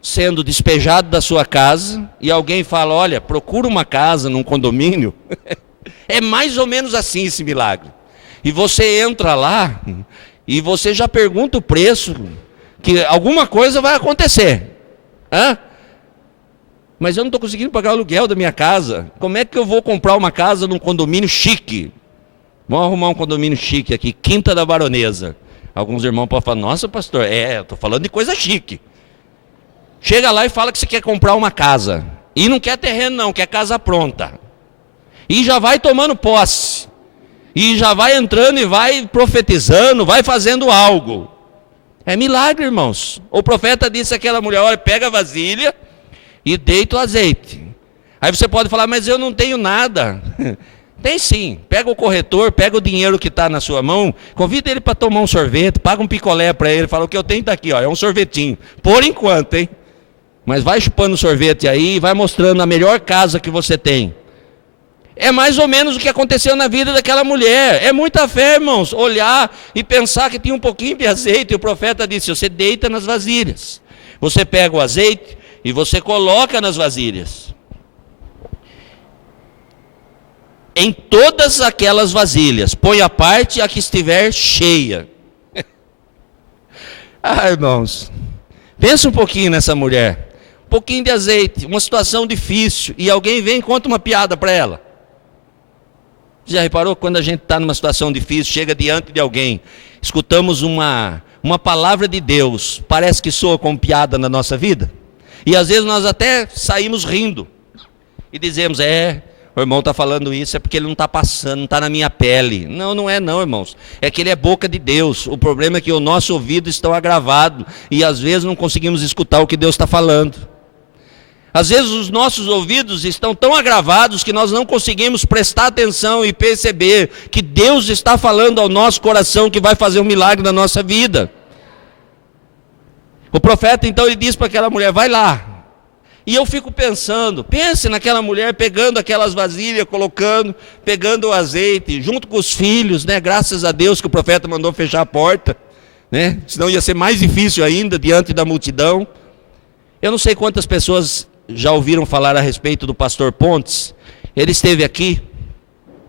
sendo despejado da sua casa, e alguém fala: olha, procura uma casa num condomínio. É mais ou menos assim esse milagre. E você entra lá, e você já pergunta o preço, que alguma coisa vai acontecer. Hã? Mas eu não estou conseguindo pagar o aluguel da minha casa. Como é que eu vou comprar uma casa num condomínio chique? Vamos arrumar um condomínio chique aqui, Quinta da Baronesa. Alguns irmãos podem falar: nossa, pastor, eu estou falando de coisa chique. Chega lá e fala que você quer comprar uma casa. E não quer terreno não, quer casa pronta. E já vai tomando posse. E já vai entrando e vai profetizando, vai fazendo algo. É milagre, irmãos. O profeta disse àquela mulher: olha, pega a vasilha e deita o azeite. Aí você pode falar: mas eu não tenho nada. Tem sim. Pega o corretor, pega o dinheiro que está na sua mão, convida ele para tomar um sorvete, paga um picolé para ele, fala: o que eu tenho está aqui, ó, é um sorvetinho. Por enquanto, hein? Mas vai chupando sorvete aí e vai mostrando a melhor casa que você tem. É mais ou menos o que aconteceu na vida daquela mulher. É muita fé, irmãos, olhar e pensar que tinha um pouquinho de azeite. E o profeta disse: você deita nas vasilhas. Você pega o azeite e você coloca nas vasilhas. Em todas aquelas vasilhas, põe a parte a que estiver cheia. Ah, irmãos, pensa um pouquinho nessa mulher. Um pouquinho de azeite, uma situação difícil, e alguém vem e conta uma piada para ela. Já reparou que quando a gente está numa situação difícil, chega diante de alguém, escutamos uma palavra de Deus, parece que soa como piada na nossa vida? E às vezes nós até saímos rindo, e dizemos: o irmão está falando isso, é porque ele não está passando, não está na minha pele. Não, não é não, irmãos. É que ele é boca de Deus. O problema é que o nosso ouvido está agravado, e às vezes não conseguimos escutar o que Deus está falando. Às vezes os nossos ouvidos estão tão agravados que nós não conseguimos prestar atenção e perceber que Deus está falando ao nosso coração que vai fazer um milagre na nossa vida. O profeta então ele diz para aquela mulher: vai lá. E eu fico pensando, pense naquela mulher pegando aquelas vasilhas, colocando, pegando o azeite, junto com os filhos, né? Graças a Deus que o profeta mandou fechar a porta, né? Senão ia ser mais difícil ainda diante da multidão. Eu não sei quantas pessoas já ouviram falar a respeito do pastor Pontes. Ele esteve aqui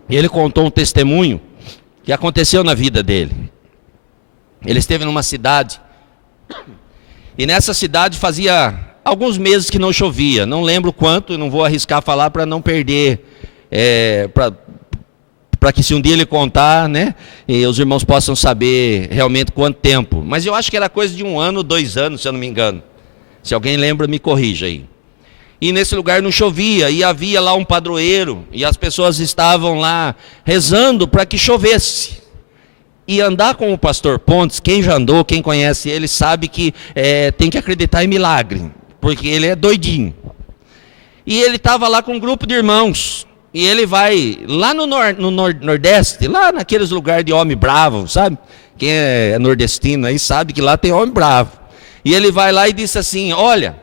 e ele contou um testemunho que aconteceu na vida dele. Ele esteve numa cidade, e nessa cidade fazia alguns meses que não chovia, não lembro quanto, não vou arriscar falar para não perder, para que se um dia ele contar, né, e os irmãos possam saber realmente quanto tempo. Mas eu acho que era coisa de 1 ano, 2 anos, se eu não me engano. Se alguém lembra, me corrija aí. E nesse lugar não chovia, e havia lá um padroeiro, e as pessoas estavam lá rezando para que chovesse. E andar com o pastor Pontes, quem já andou, quem conhece ele, sabe que tem que acreditar em milagre, porque ele é doidinho. E ele estava lá com um grupo de irmãos, e ele vai lá no Nordeste, lá naqueles lugares de homem bravo, sabe? Quem é nordestino aí sabe que lá tem homem bravo. E ele vai lá e disse assim: olha,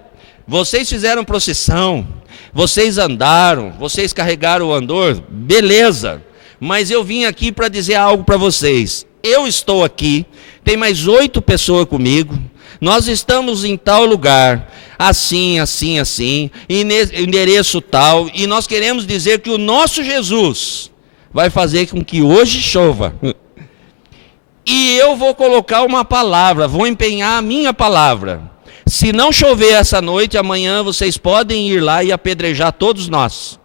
vocês fizeram procissão, vocês andaram, vocês carregaram o andor, beleza, mas eu vim aqui para dizer algo para vocês. Eu estou aqui, tem mais 8 pessoas comigo, nós estamos em tal lugar, assim, assim, assim, endereço tal, e nós queremos dizer que o nosso Jesus vai fazer com que hoje chova. E eu vou colocar uma palavra, vou empenhar a minha palavra. Se não chover essa noite, amanhã vocês podem ir lá e apedrejar todos nós.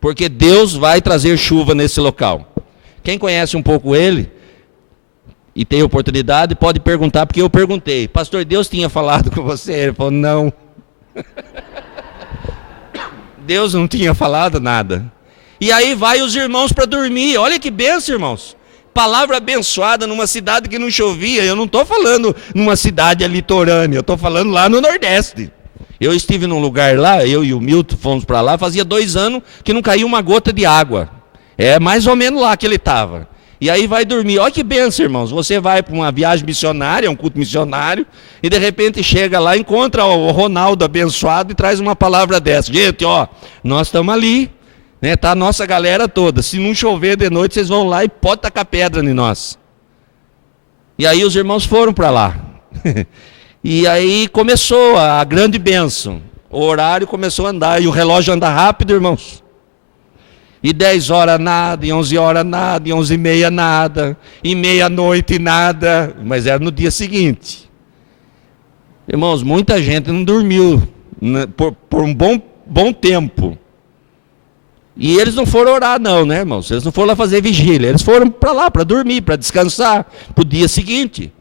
Porque Deus vai trazer chuva nesse local. Quem conhece um pouco ele e tem oportunidade, pode perguntar, porque eu perguntei. Pastor, Deus tinha falado com você? Ele falou, não. Deus não tinha falado nada. E aí vai os irmãos para dormir. Olha que bênção, irmãos. Palavra abençoada numa cidade que não chovia. Eu não estou falando numa cidade litorânea, eu estou falando lá no Nordeste. Eu estive num lugar lá, eu e o Milton fomos para lá, fazia 2 anos que não caía uma gota de água. É mais ou menos lá que ele estava. E aí vai dormir. Olha que bênção, irmãos. Você vai para uma viagem missionária, um culto missionário, e de repente chega lá, encontra o Ronaldo abençoado e traz uma palavra dessa. Gente, ó, nós estamos ali, né? Tá a nossa galera toda. Se não chover de noite, vocês vão lá e pode tacar pedra em nós. E aí os irmãos foram para lá. E aí começou a grande bênção. O horário começou a andar, e o relógio anda rápido, irmãos. E 10 horas nada, e 11 horas nada, e 11h30 nada, e meia-noite nada, mas era no dia seguinte. Irmãos, muita gente não dormiu, né, por um bom tempo. E eles não foram orar não, né, irmãos? Eles não foram lá fazer vigília, eles foram para lá, para dormir, para descansar, para o dia seguinte.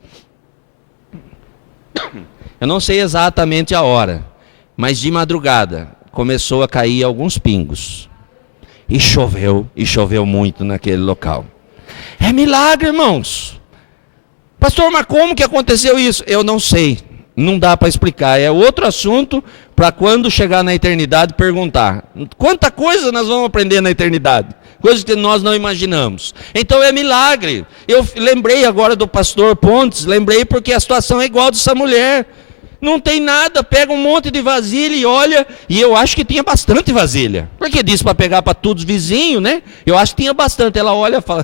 Eu não sei exatamente a hora, mas de madrugada começou a cair alguns pingos. E choveu muito naquele local. É milagre, irmãos. Pastor, mas como que aconteceu isso? Eu não sei, não dá para explicar. É outro assunto para quando chegar na eternidade perguntar. Quanta coisa nós vamos aprender na eternidade? Coisas que nós não imaginamos. Então é milagre. Eu lembrei agora do pastor Pontes, lembrei porque a situação é igual dessa mulher. Não tem nada, pega um monte de vasilha e olha, e eu acho que tinha bastante vasilha. Porque disse para pegar para todos os vizinhos, né? Eu acho que tinha bastante. Ela olha e fala,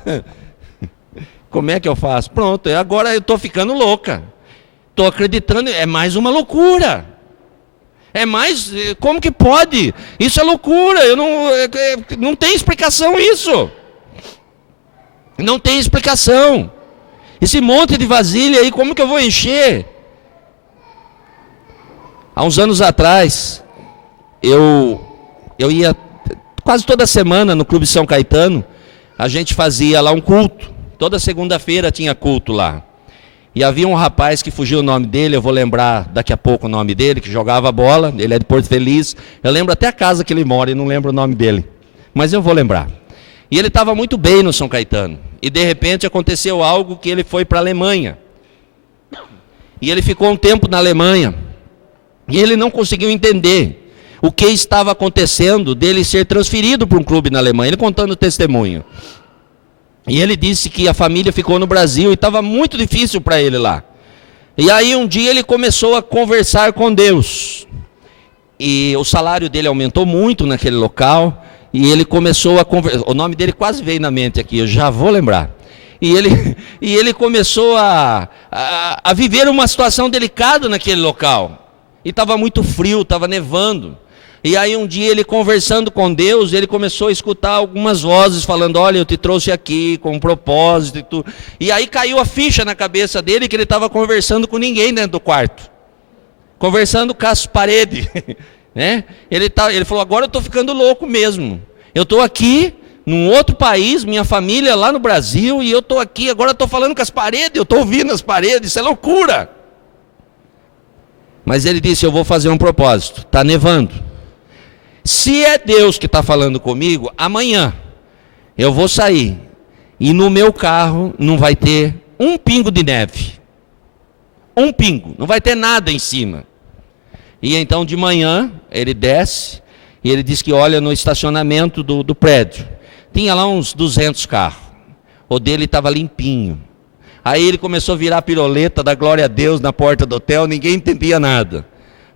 como é que eu faço? Pronto, agora eu estou ficando louca. Estou acreditando, é mais uma loucura. É mais, como que pode? Isso é loucura, não tem explicação isso. Não tem explicação. Esse monte de vasilha aí, como que eu vou encher? Há uns anos atrás, eu ia quase toda semana no Clube São Caetano, a gente fazia lá um culto. Toda segunda-feira tinha culto lá. E havia um rapaz que fugiu o nome dele, eu vou lembrar daqui a pouco o nome dele, que jogava bola, ele é de Porto Feliz. Eu lembro até a casa que ele mora e não lembro o nome dele. Mas eu vou lembrar. E ele estava muito bem no São Caetano. E de repente aconteceu algo que ele foi para a Alemanha. E ele ficou um tempo na Alemanha. E ele não conseguiu entender o que estava acontecendo dele ser transferido para um clube na Alemanha. Ele contando o testemunho. E ele disse que a família ficou no Brasil e estava muito difícil para ele lá. E aí um dia ele começou a conversar com Deus. E o salário dele aumentou muito naquele local. E ele começou a conversar. O nome dele quase veio na mente aqui, eu já vou lembrar. E ele começou a viver uma situação delicada naquele local. E estava muito frio, estava nevando. E aí um dia ele conversando com Deus, ele começou a escutar algumas vozes falando, olha, eu te trouxe aqui com um propósito e tudo. E aí caiu a ficha na cabeça dele que ele estava conversando com ninguém dentro do quarto. Conversando com as paredes. Né? Ele falou, agora eu estou ficando louco mesmo. Eu estou aqui, num outro país, minha família lá no Brasil, e eu estou aqui, agora estou falando com as paredes, eu estou ouvindo as paredes, isso é loucura. Mas ele disse, eu vou fazer um propósito, está nevando. Se é Deus que está falando comigo, amanhã eu vou sair e no meu carro não vai ter um pingo de neve. Um pingo, não vai ter nada em cima. E então de manhã ele desce e ele diz que olha no estacionamento do prédio. Tinha lá uns 200 carros. O dele estava limpinho. Aí ele começou a virar piroleta, dar glória a Deus na porta do hotel, ninguém entendia nada.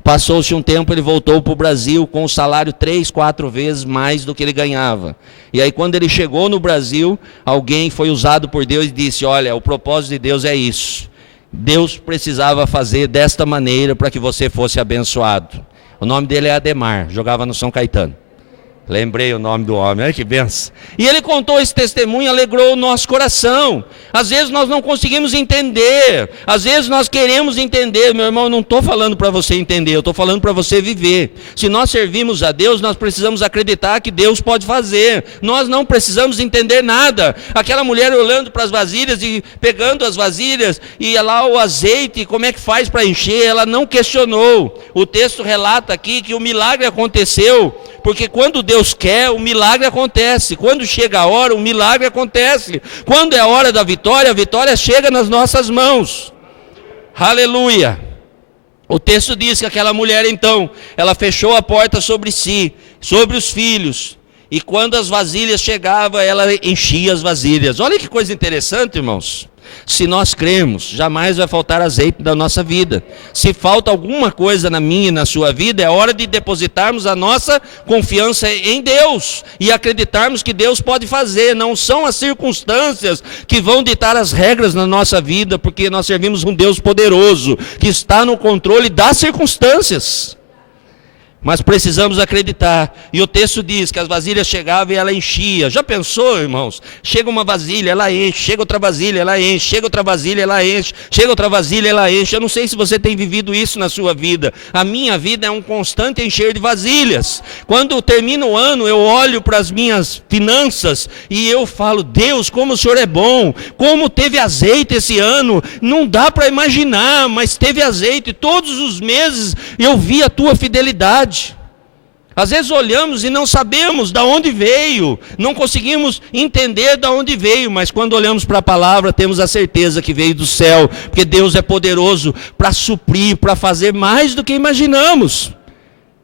Passou-se um tempo, ele voltou para o Brasil com um salário 3, 4 vezes mais do que ele ganhava. E aí quando ele chegou no Brasil, alguém foi usado por Deus e disse, olha, o propósito de Deus é isso. Deus precisava fazer desta maneira para que você fosse abençoado. O nome dele é Ademar, jogava no São Caetano. Lembrei o nome do homem, olha que benção. E ele contou esse testemunho, alegrou o nosso coração. Às vezes nós não conseguimos entender, às vezes nós queremos entender. Meu irmão, eu não estou falando para você entender, eu estou falando para você viver. Se nós servimos a Deus, nós precisamos acreditar que Deus pode fazer. Nós não precisamos entender nada. Aquela mulher olhando para as vasilhas e pegando as vasilhas, e lá o azeite, como é que faz para encher? Ela não questionou. O texto relata aqui que o milagre aconteceu, porque quando Deus quer, o milagre acontece. Quando chega a hora, o milagre acontece. Quando é a hora da vitória, a vitória chega nas nossas mãos. Aleluia. O texto diz que aquela mulher então, ela fechou a porta sobre si, sobre os filhos. E quando as vasilhas chegavam, ela enchia as vasilhas. Olha que coisa interessante, irmãos. Se nós cremos, jamais vai faltar azeite da nossa vida. Se falta alguma coisa na minha e na sua vida, é hora de depositarmos a nossa confiança em Deus e acreditarmos que Deus pode fazer. Não são as circunstâncias que vão ditar as regras na nossa vida, porque nós servimos um Deus poderoso, que está no controle das circunstâncias. Mas precisamos acreditar. E o texto diz que as vasilhas chegavam e ela enchia. Já pensou, irmãos? Chega uma vasilha, ela enche. Chega outra vasilha, ela enche. Chega outra vasilha, ela enche. Chega outra vasilha, ela enche. Eu não sei se você tem vivido isso na sua vida. A minha vida é um constante encher de vasilhas. Quando termina o ano, eu olho para as minhas finanças e eu falo: Deus, como o Senhor é bom. Como teve azeite esse ano. Não dá para imaginar, mas teve azeite. Todos os meses eu vi a tua fidelidade. Às vezes olhamos e não sabemos de onde veio, não conseguimos entender de onde veio, mas quando olhamos para a palavra temos a certeza que veio do céu, porque Deus é poderoso para suprir, para fazer mais do que imaginamos.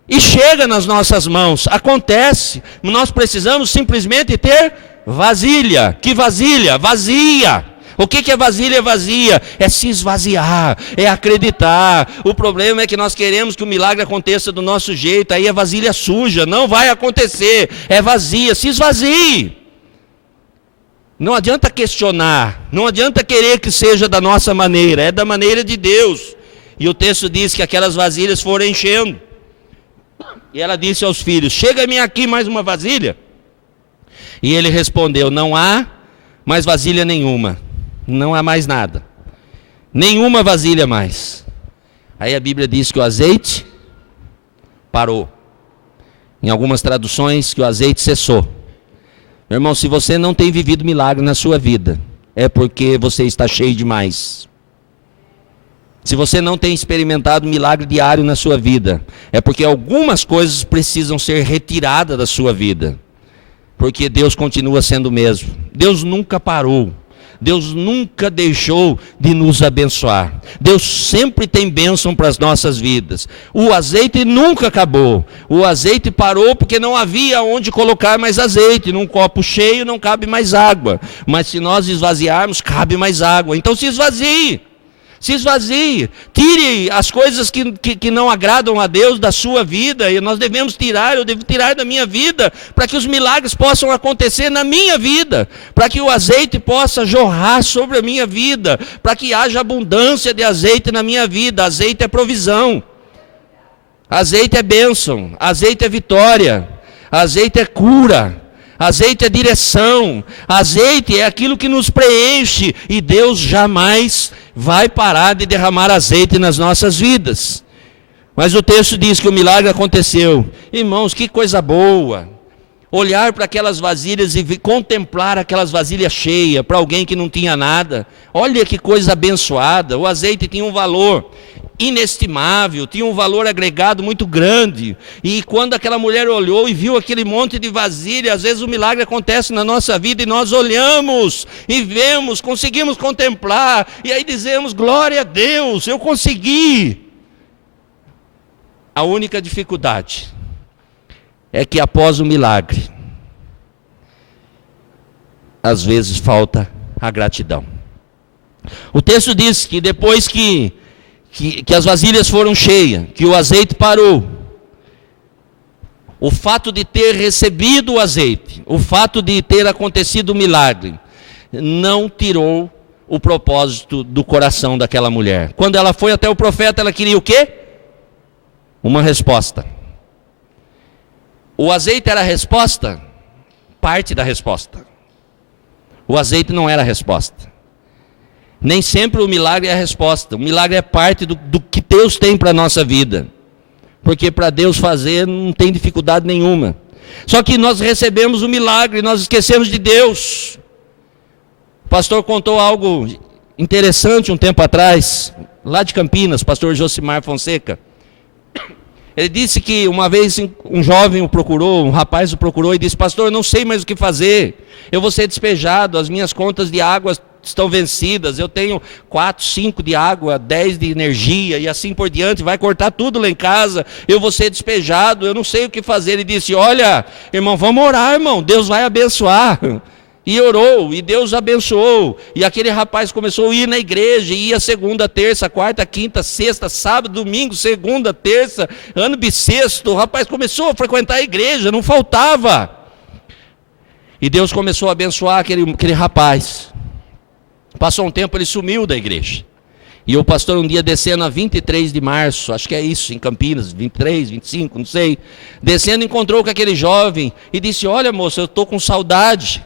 E chega nas nossas mãos, acontece, nós precisamos simplesmente ter vasilha. Que vasilha? Vazia. O que é vasilha vazia? É se esvaziar, é acreditar. O problema é que nós queremos que o milagre aconteça do nosso jeito, aí é vasilha suja, não vai acontecer, é vazia, se esvazie. Não adianta questionar, não adianta querer que seja da nossa maneira, é da maneira de Deus. E o texto diz que aquelas vasilhas foram enchendo. E ela disse aos filhos: chega-me aqui mais uma vasilha. E ele respondeu: não há mais vasilha nenhuma. Não há mais nada, nenhuma vasilha mais. Aí a Bíblia diz que o azeite parou. Em algumas traduções, que o azeite cessou. Meu irmão, se você não tem vivido milagre na sua vida, é porque você está cheio demais. Se você não tem experimentado milagre diário na sua vida, é porque algumas coisas precisam ser retiradas da sua vida. Porque Deus continua sendo o mesmo. Deus nunca parou. Deus nunca deixou de nos abençoar. Deus sempre tem bênção para as nossas vidas. O azeite nunca acabou. O azeite parou porque não havia onde colocar mais azeite. Num copo cheio não cabe mais água. Mas se nós esvaziarmos, cabe mais água. Então se esvazie. Se esvazie, tire as coisas que não agradam a Deus da sua vida, e nós devemos tirar, eu devo tirar da minha vida, para que os milagres possam acontecer na minha vida, para que o azeite possa jorrar sobre a minha vida, para que haja abundância de azeite na minha vida. Azeite é provisão, azeite é bênção, azeite é vitória, azeite é cura. Azeite é direção, azeite é aquilo que nos preenche, e Deus jamais vai parar de derramar azeite nas nossas vidas. Mas o texto diz que o milagre aconteceu. Irmãos, que coisa boa, olhar para aquelas vasilhas e contemplar aquelas vasilhas cheias, para alguém que não tinha nada. Olha que coisa abençoada, o azeite tinha um valor inestimável, tinha um valor agregado muito grande. E quando aquela mulher olhou e viu aquele monte de vasilha, às vezes o milagre acontece na nossa vida e nós olhamos e vemos, conseguimos contemplar, e aí dizemos: glória a Deus, eu consegui. A única dificuldade é que após o milagre, às vezes falta a gratidão. O texto diz que depois que as vasilhas foram cheias, que o azeite parou, o fato de ter recebido o azeite, o fato de ter acontecido o milagre, não tirou o propósito do coração daquela mulher. Quando ela foi até o profeta, ela queria o quê? Uma resposta. O azeite era a resposta? Parte da resposta. O azeite não era a resposta. Nem sempre o milagre é a resposta. O milagre é parte do que Deus tem para a nossa vida. Porque para Deus fazer não tem dificuldade nenhuma. Só que nós recebemos o milagre, nós esquecemos de Deus. O pastor contou algo interessante um tempo atrás, lá de Campinas, pastor Josimar Fonseca. Ele disse que uma vez um jovem o procurou, um rapaz o procurou e disse: pastor, eu não sei mais o que fazer, eu vou ser despejado, as minhas contas de água estão vencidas, eu tenho 4, 5 de água, 10 de energia e assim por diante, vai cortar tudo lá em casa, eu vou ser despejado, eu não sei o que fazer. Ele disse: olha, irmão, vamos orar, irmão, Deus vai abençoar. E orou, e Deus abençoou, e aquele rapaz começou a ir na igreja, ia segunda, terça, quarta, quinta, sexta, sábado, domingo, segunda, terça, ano bissexto, o rapaz começou a frequentar a igreja, não faltava. E Deus começou a abençoar aquele rapaz. Passou um tempo, ele sumiu da igreja. E o pastor um dia descendo a 23 de março, acho que é isso, em Campinas, 23, 25, não sei. Descendo, encontrou com aquele jovem e disse: olha, moço, eu estou com saudade.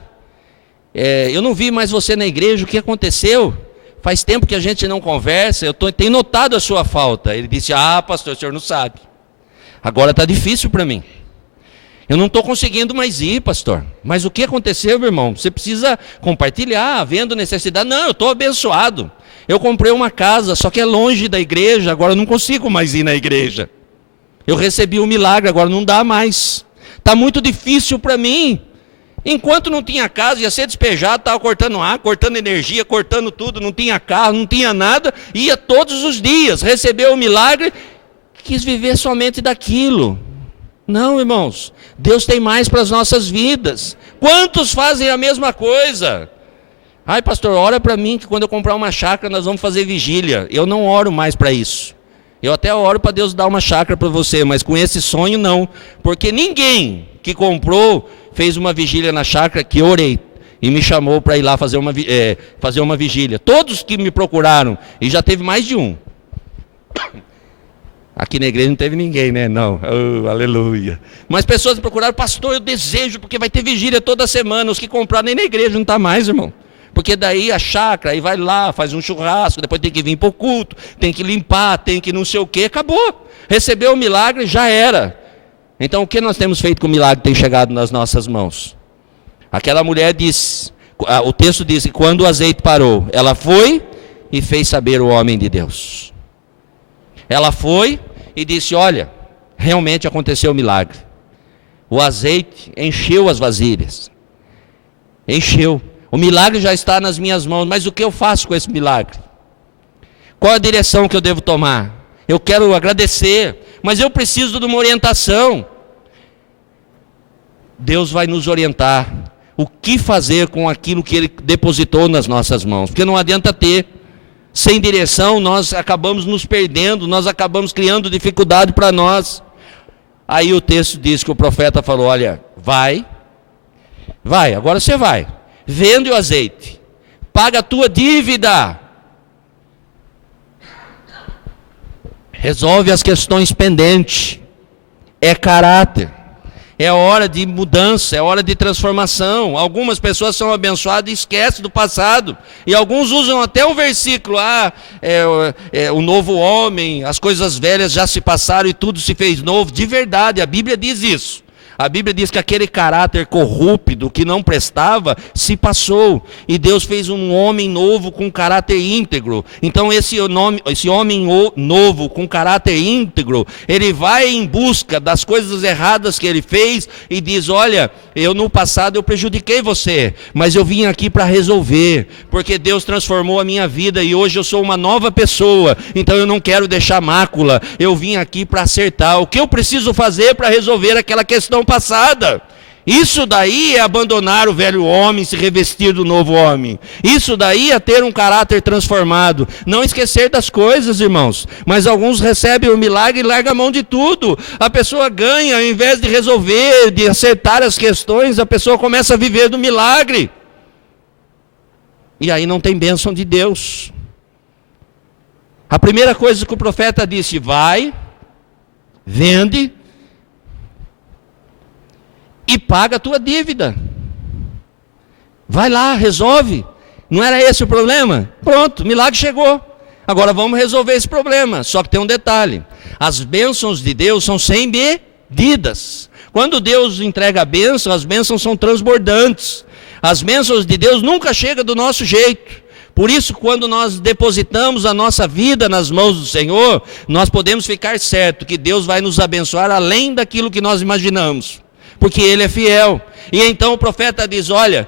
Eu não vi mais você na igreja, o que aconteceu? Faz tempo que a gente não conversa, tenho notado a sua falta. Ele disse: ah, pastor, o senhor não sabe. Agora está difícil para mim. Eu não estou conseguindo mais ir, pastor. Mas o que aconteceu, meu irmão? Você precisa compartilhar, havendo necessidade. Não, eu estou abençoado. Eu comprei uma casa, só que é longe da igreja, agora eu não consigo mais ir na igreja. Eu recebi um milagre, agora não dá mais. Está muito difícil para mim. Enquanto não tinha casa, ia ser despejado, estava cortando água, cortando energia, cortando tudo, não tinha carro, não tinha nada, ia todos os dias, recebeu o milagre, quis viver somente daquilo. Não, irmãos, Deus tem mais para as nossas vidas. Quantos fazem a mesma coisa? Ai, pastor, ora para mim que quando eu comprar uma chácara nós vamos fazer vigília. Eu não oro mais para isso. Eu até oro para Deus dar uma chácara para você, mas com esse sonho não. Porque ninguém que comprou fez uma vigília na chácara que eu orei e me chamou para ir lá fazer uma vigília. Todos que me procuraram, e já teve mais de um. Aqui na igreja não teve ninguém, né? Não, oh, aleluia. Mas pessoas me procuraram: pastor, eu desejo, porque vai ter vigília toda semana. Os que compraram nem na igreja não está mais, irmão. Porque daí a chácara, aí vai lá, faz um churrasco, depois tem que vir para o culto, tem que limpar, tem que não sei o quê, acabou. Recebeu o milagre, já era. Então o que nós temos feito com o milagre que tem chegado nas nossas mãos? Aquela mulher disse, o texto diz que quando o azeite parou, ela foi e fez saber o homem de Deus. Ela foi e disse: olha, realmente aconteceu o milagre. O azeite encheu as vasilhas. Encheu. O milagre já está nas minhas mãos, mas o que eu faço com esse milagre? Qual a direção que eu devo tomar? Eu quero agradecer, mas eu preciso de uma orientação. Deus vai nos orientar o que fazer com aquilo que Ele depositou nas nossas mãos, porque não adianta ter. Sem direção nós acabamos nos perdendo, nós acabamos criando dificuldade para nós. Aí o texto diz que o profeta falou: olha, vai, agora você vai, vende o azeite, paga a tua dívida, resolve as questões pendentes. É caráter, é hora de mudança, é hora de transformação. Algumas pessoas são abençoadas e esquecem do passado, e alguns usam até um versículo: o novo homem, as coisas velhas já se passaram e tudo se fez novo. De verdade, a Bíblia diz isso. A Bíblia diz que aquele caráter corrupto que não prestava se passou, e Deus fez um homem novo com caráter íntegro. Então esse homem novo com caráter íntegro, ele vai em busca das coisas erradas que ele fez e diz: olha, eu no passado eu prejudiquei você, mas eu vim aqui para resolver, porque Deus transformou a minha vida e hoje eu sou uma nova pessoa, então eu não quero deixar mácula, eu vim aqui para acertar. O que eu preciso fazer para resolver aquela questão passada? Isso daí é abandonar o velho homem, se revestir do novo homem. Isso daí é ter um caráter transformado. Não esquecer das coisas, irmãos. Mas alguns recebem o milagre e largam a mão de tudo. A pessoa ganha, ao invés de resolver, de acertar as questões, a pessoa começa a viver do milagre. E aí não tem bênção de Deus. A primeira coisa que o profeta disse: vai, vende, e paga a tua dívida. Vai lá, resolve. Não era esse o problema? Pronto, o milagre chegou. Agora vamos resolver esse problema. Só que tem um detalhe: as bênçãos de Deus são sem medidas. Quando Deus entrega a bênção, as bênçãos são transbordantes. As bênçãos de Deus nunca chegam do nosso jeito. Por isso, quando nós depositamos a nossa vida nas mãos do Senhor, nós podemos ficar certo que Deus vai nos abençoar além daquilo que nós imaginamos, porque Ele é fiel. E então o profeta diz: olha,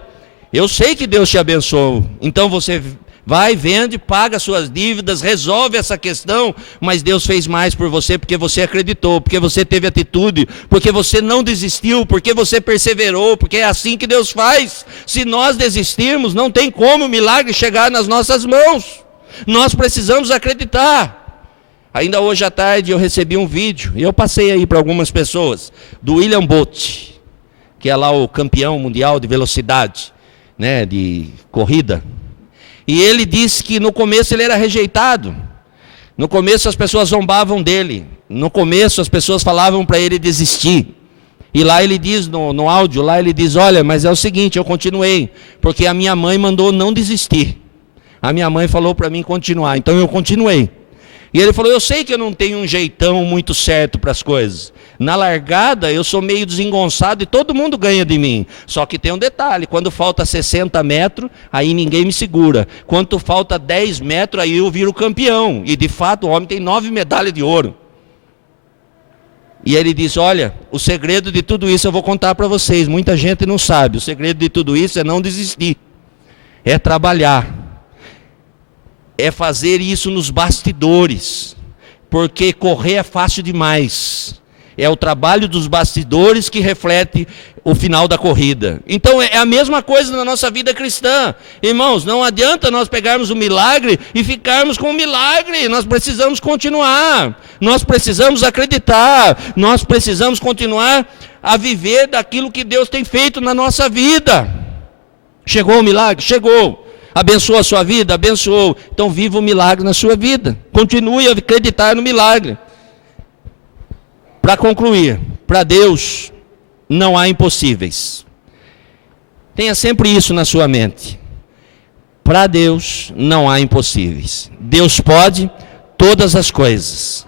eu sei que Deus te abençoou, então você vai, vende, paga suas dívidas, resolve essa questão, mas Deus fez mais por você, porque você acreditou, porque você teve atitude, porque você não desistiu, porque você perseverou, porque é assim que Deus faz. Se nós desistirmos, não tem como o milagre chegar nas nossas mãos. Nós precisamos acreditar. Ainda hoje à tarde eu recebi um vídeo, e eu passei aí para algumas pessoas, do William Bolt, que é lá o campeão mundial de velocidade, né, de corrida. E ele disse que no começo ele era rejeitado. No começo as pessoas zombavam dele. No começo as pessoas falavam para ele desistir. E lá ele diz, no áudio, lá ele diz: olha, mas é o seguinte, eu continuei, porque a minha mãe mandou não desistir. A minha mãe falou para mim continuar, então eu continuei. E ele falou: eu sei que eu não tenho um jeitão muito certo para as coisas. Na largada eu sou meio desengonçado e todo mundo ganha de mim. Só que tem um detalhe: quando falta 60 metros, aí ninguém me segura. Quando falta 10 metros, aí eu viro campeão. E de fato o homem tem 9 medalhas de ouro. E ele diz: olha, o segredo de tudo isso eu vou contar para vocês. Muita gente não sabe. O segredo de tudo isso é não desistir. É trabalhar. É fazer isso nos bastidores. Porque correr é fácil demais. É o trabalho dos bastidores que reflete o final da corrida. Então é a mesma coisa na nossa vida cristã. Irmãos, não adianta nós pegarmos o milagre e ficarmos com o milagre. Nós precisamos continuar. Nós precisamos acreditar. Nós precisamos continuar a viver daquilo que Deus tem feito na nossa vida. Chegou o milagre? Chegou. Abençoou a sua vida? Abençoou. Então viva o milagre na sua vida. Continue a acreditar no milagre. Para concluir, para Deus não há impossíveis. Tenha sempre isso na sua mente. Para Deus não há impossíveis. Deus pode todas as coisas.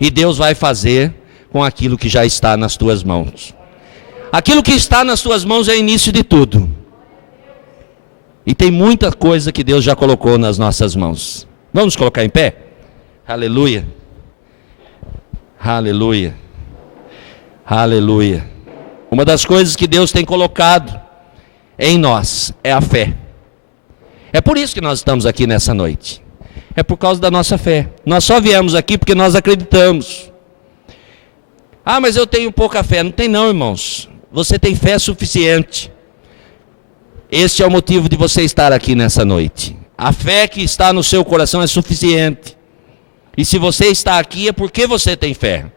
E Deus vai fazer com aquilo que já está nas tuas mãos. Aquilo que está nas tuas mãos é o início de tudo. E tem muita coisa que Deus já colocou nas nossas mãos. Vamos colocar em pé? Aleluia. Aleluia. Aleluia. Uma das coisas que Deus tem colocado em nós é a fé. É por isso que nós estamos aqui nessa noite. É por causa da nossa fé. Nós só viemos aqui porque nós acreditamos. Ah, mas eu tenho pouca fé. Não tem não, irmãos. Você tem fé suficiente. Este é o motivo de você estar aqui nessa noite. A fé que está no seu coração é suficiente. E se você está aqui é porque você tem fé.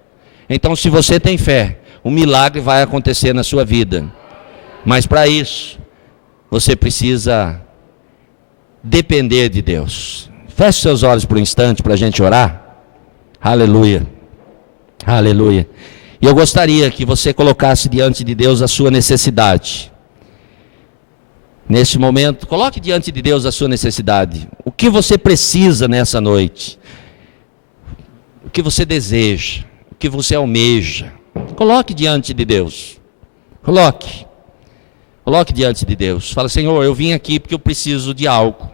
Então, se você tem fé, um milagre vai acontecer na sua vida. Mas para isso, você precisa depender de Deus. Feche seus olhos por um instante para a gente orar. Aleluia. Aleluia. E eu gostaria que você colocasse diante de Deus a sua necessidade. Neste momento, coloque diante de Deus a sua necessidade. O que você precisa nessa noite? O que você deseja? O que você almeja? Coloque diante de Deus. Coloque. Coloque diante de Deus. Fala: Senhor, eu vim aqui porque eu preciso de algo.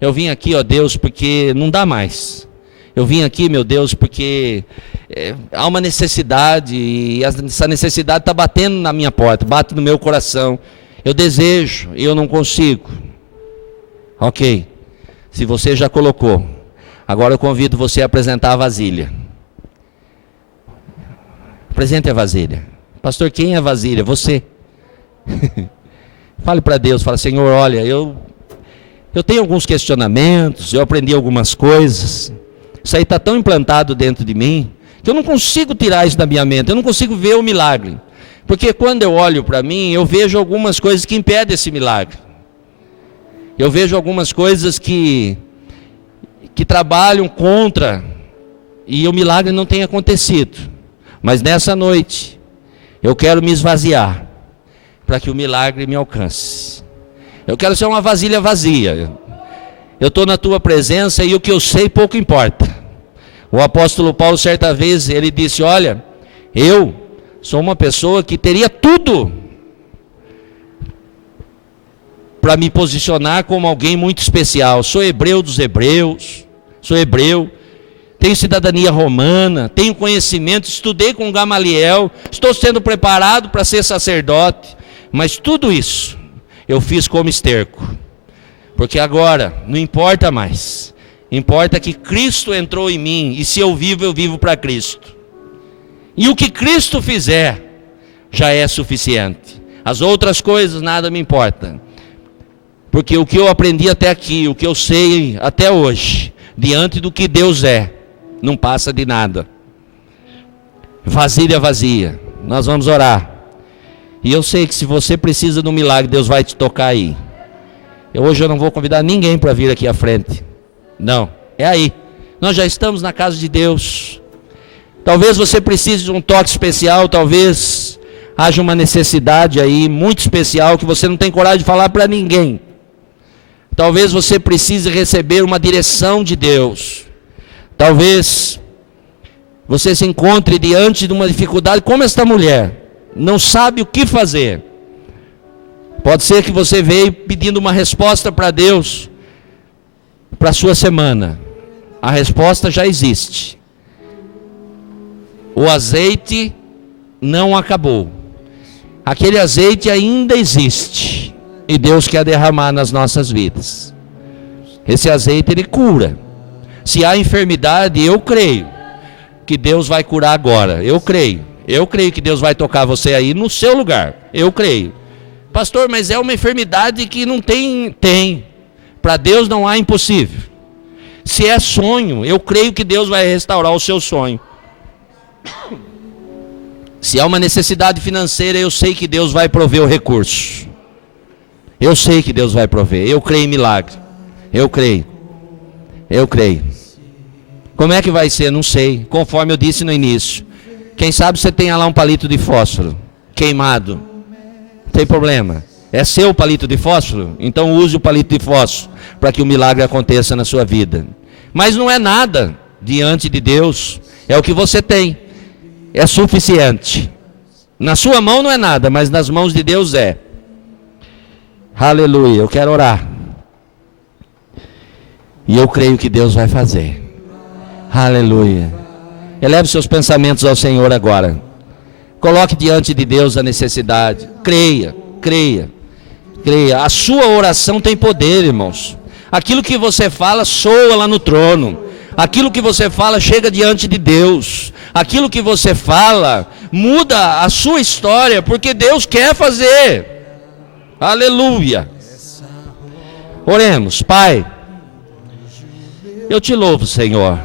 Eu vim aqui, ó Deus, porque não dá mais. Eu vim aqui, meu Deus, porque há uma necessidade. E essa necessidade está batendo na minha porta, bate no meu coração. Eu desejo e eu não consigo. Ok. Se você já colocou, agora eu convido você a apresentar a vasilha. Apresente a vasilha. Pastor, quem é a vasilha? Você. Fale para Deus, fala: Senhor, olha, eu tenho alguns questionamentos, eu aprendi algumas coisas. Isso aí está tão implantado dentro de mim, que eu não consigo tirar isso da minha mente, eu não consigo ver o milagre. Porque quando eu olho para mim, eu vejo algumas coisas que impedem esse milagre. Eu vejo algumas coisas que trabalham contra, e o milagre não tem acontecido. Mas nessa noite, eu quero me esvaziar. para que o milagre me alcance. Eu quero ser uma vasilha vazia. Eu estou na tua presença e o que eu sei pouco importa. O apóstolo Paulo, certa vez, ele disse: olha, eu sou uma pessoa que teria tudo para me posicionar como alguém muito especial. Sou hebreu dos hebreus, sou hebreu, tenho cidadania romana, tenho conhecimento, estudei com Gamaliel, estou sendo preparado para ser sacerdote, mas tudo isso eu fiz como esterco, porque agora não importa mais, importa que Cristo entrou em mim, e se eu vivo para Cristo, e o que Cristo fizer já é suficiente, as outras coisas nada me importa. Porque o que eu aprendi até aqui, o que eu sei até hoje, diante do que Deus é, não passa de nada. Vasilha vazia. Nós vamos orar. E eu sei que se você precisa de um milagre, Deus vai te tocar aí. Hoje eu não vou convidar ninguém para vir aqui à frente. Não, é aí. Nós já estamos na casa de Deus. Talvez você precise de um toque especial, talvez haja uma necessidade aí muito especial que você não tem coragem de falar para ninguém. Talvez você precise receber uma direção de Deus. Talvez você se encontre diante de uma dificuldade como esta mulher. Não sabe o que fazer. Pode ser que você veio pedindo uma resposta para Deus para a sua semana. A resposta já existe. O azeite não acabou. Aquele azeite ainda existe. E Deus quer derramar nas nossas vidas. Esse azeite, ele cura. Se há enfermidade, eu creio que Deus vai curar agora. Eu creio que Deus vai tocar você aí no seu lugar. Eu creio. Pastor, mas é uma enfermidade que não tem. Tem. Para Deus não há impossível. Se é sonho, eu creio que Deus vai restaurar o seu sonho. Se há uma necessidade financeira, eu sei que Deus vai prover o recurso. Eu sei que Deus vai prover. Eu creio em milagre. Eu creio. Como é que vai ser? Não sei. Conforme eu disse no início. Quem sabe você tenha lá um palito de fósforo queimado. Não tem problema. É seu palito de fósforo? Então use o palito de fósforo para que o milagre aconteça na sua vida. Mas não é nada diante de Deus. É o que você tem. É suficiente. Na sua mão não é nada, mas nas mãos de Deus é. Aleluia, eu quero orar. E eu creio que Deus vai fazer. Aleluia. Eleve seus pensamentos ao Senhor agora. Coloque diante de Deus a necessidade. Creia. A sua oração tem poder, irmãos. Aquilo que você fala soa lá no trono. Aquilo que você fala chega diante de Deus. Aquilo que você fala muda a sua história, porque Deus quer fazer. Aleluia. Oremos. Pai, eu te louvo, Senhor.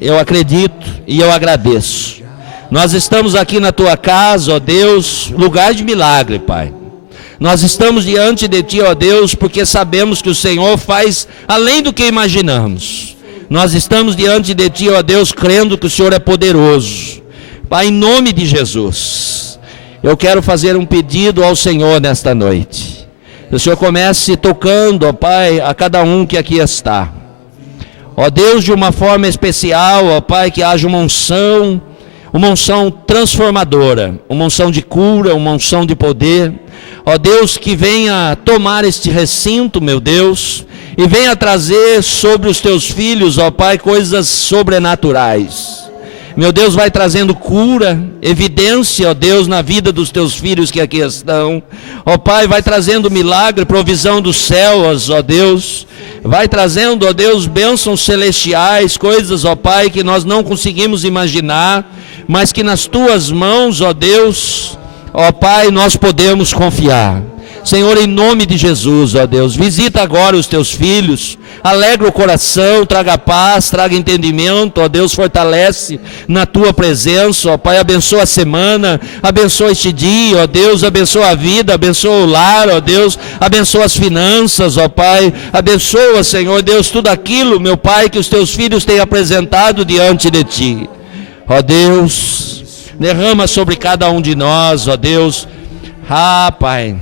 Eu acredito e eu agradeço. Nós estamos aqui na tua casa, ó Deus, lugar de milagre, Pai. Nós estamos diante de ti, ó Deus, porque sabemos que o Senhor faz além do que imaginamos. Nós estamos diante de ti, ó Deus, crendo que o Senhor é poderoso. Pai, em nome de Jesus, eu quero fazer um pedido ao Senhor nesta noite. Que o Senhor comece tocando, ó Pai, a cada um que aqui está. Ó Deus, de uma forma especial, ó Pai, que haja uma unção transformadora, uma unção de cura, uma unção de poder. Ó Deus, que venha tomar este recinto, meu Deus, e venha trazer sobre os teus filhos, ó Pai, coisas sobrenaturais. Meu Deus, vai trazendo cura, evidência, ó Deus, na vida dos teus filhos que aqui estão. Ó Pai, vai trazendo milagre, provisão dos céus, ó Deus. Vai trazendo, ó Deus, bênçãos celestiais, coisas, ó Pai, que nós não conseguimos imaginar, mas que nas tuas mãos, ó Deus, ó Pai, nós podemos confiar. Senhor, em nome de Jesus, ó Deus, visita agora os teus filhos, alegra o coração, traga paz, traga entendimento, ó Deus, fortalece na tua presença, ó Pai, abençoa a semana, abençoa este dia, ó Deus, abençoa a vida, abençoa o lar, ó Deus, abençoa as finanças, ó Pai, abençoa, Senhor Deus, tudo aquilo, meu Pai, que os teus filhos têm apresentado diante de ti, ó Deus, derrama sobre cada um de nós, ó Deus, Ah, Pai,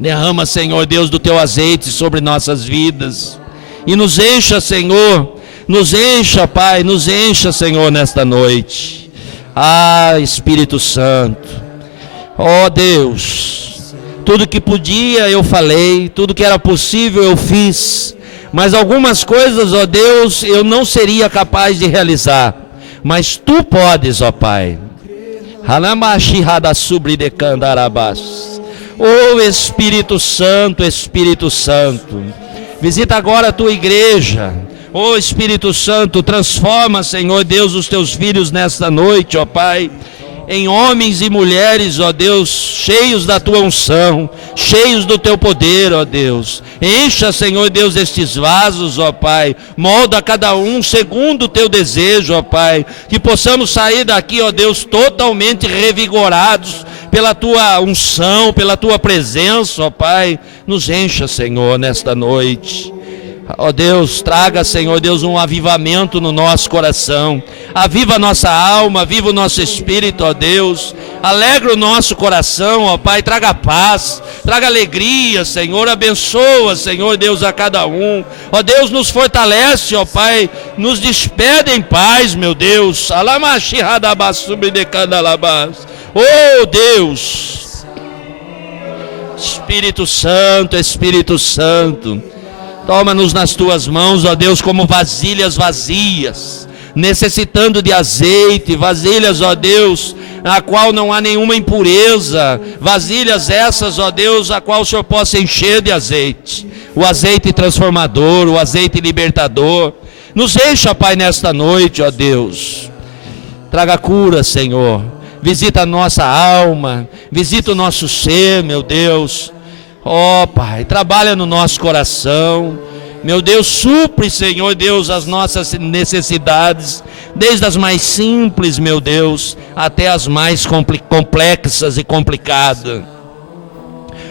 derrama, Senhor Deus, do teu azeite sobre nossas vidas. E nos encha, Senhor, nos encha, Pai, nos encha, Senhor, nesta noite. Ah, Espírito Santo, ó Deus, tudo que podia eu falei, tudo que era possível eu fiz, mas algumas coisas, ó Deus, eu não seria capaz de realizar, mas Tu podes, ó Pai. Ó Espírito Santo, Espírito Santo, visita agora a Tua igreja. Ó Espírito Santo, transforma, Senhor Deus, os Teus filhos nesta noite, ó Pai, em homens e mulheres, ó Deus, cheios da Tua unção, cheios do Teu poder, ó Deus. Encha, Senhor Deus, estes vasos, ó Pai, molda cada um segundo o Teu desejo, ó Pai, que possamos sair daqui, ó Deus, totalmente revigorados pela Tua unção, pela Tua presença, ó Pai. Nos encha, Senhor, nesta noite. Ó Deus, traga, Senhor Deus, um avivamento no nosso coração. Aviva a nossa alma, aviva o nosso espírito, ó Deus. Alegra o nosso coração, ó Pai. Traga paz, traga alegria, Senhor. Abençoa, Senhor Deus, a cada um. Ó Deus, nos fortalece, ó Pai. Nos despede em paz, meu Deus. Oh Deus, Espírito Santo, Espírito Santo, toma-nos nas Tuas mãos, ó Deus, como vasilhas vazias, necessitando de azeite, vasilhas, ó Deus, na qual não há nenhuma impureza, vasilhas essas, ó Deus, a qual o Senhor possa encher de azeite, o azeite transformador, o azeite libertador. Nos encha, Pai, nesta noite, ó Deus. Traga cura, Senhor. Visita a nossa alma, visita o nosso ser, meu Deus. Ó Pai, trabalha no nosso coração, meu Deus, supre, Senhor Deus, as nossas necessidades, desde as mais simples, meu Deus, até as mais complexas e complicadas.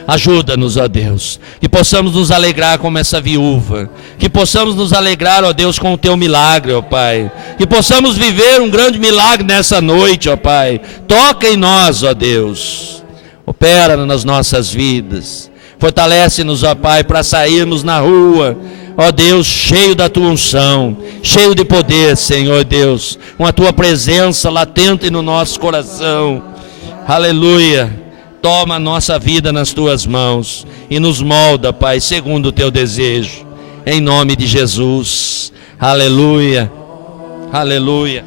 Ajuda-nos, ó Deus, que possamos nos alegrar como essa viúva, que possamos nos alegrar, ó Deus, com o Teu milagre, ó Pai, que possamos viver um grande milagre nessa noite, ó Pai. Toca em nós, ó Deus, opera nas nossas vidas. Fortalece-nos, ó Pai, para sairmos na rua, ó Deus, cheio da Tua unção, cheio de poder, Senhor Deus, com a Tua presença latente no nosso coração. Aleluia. Toma a nossa vida nas Tuas mãos e nos molda, Pai, segundo o Teu desejo. Em nome de Jesus. Aleluia. Aleluia.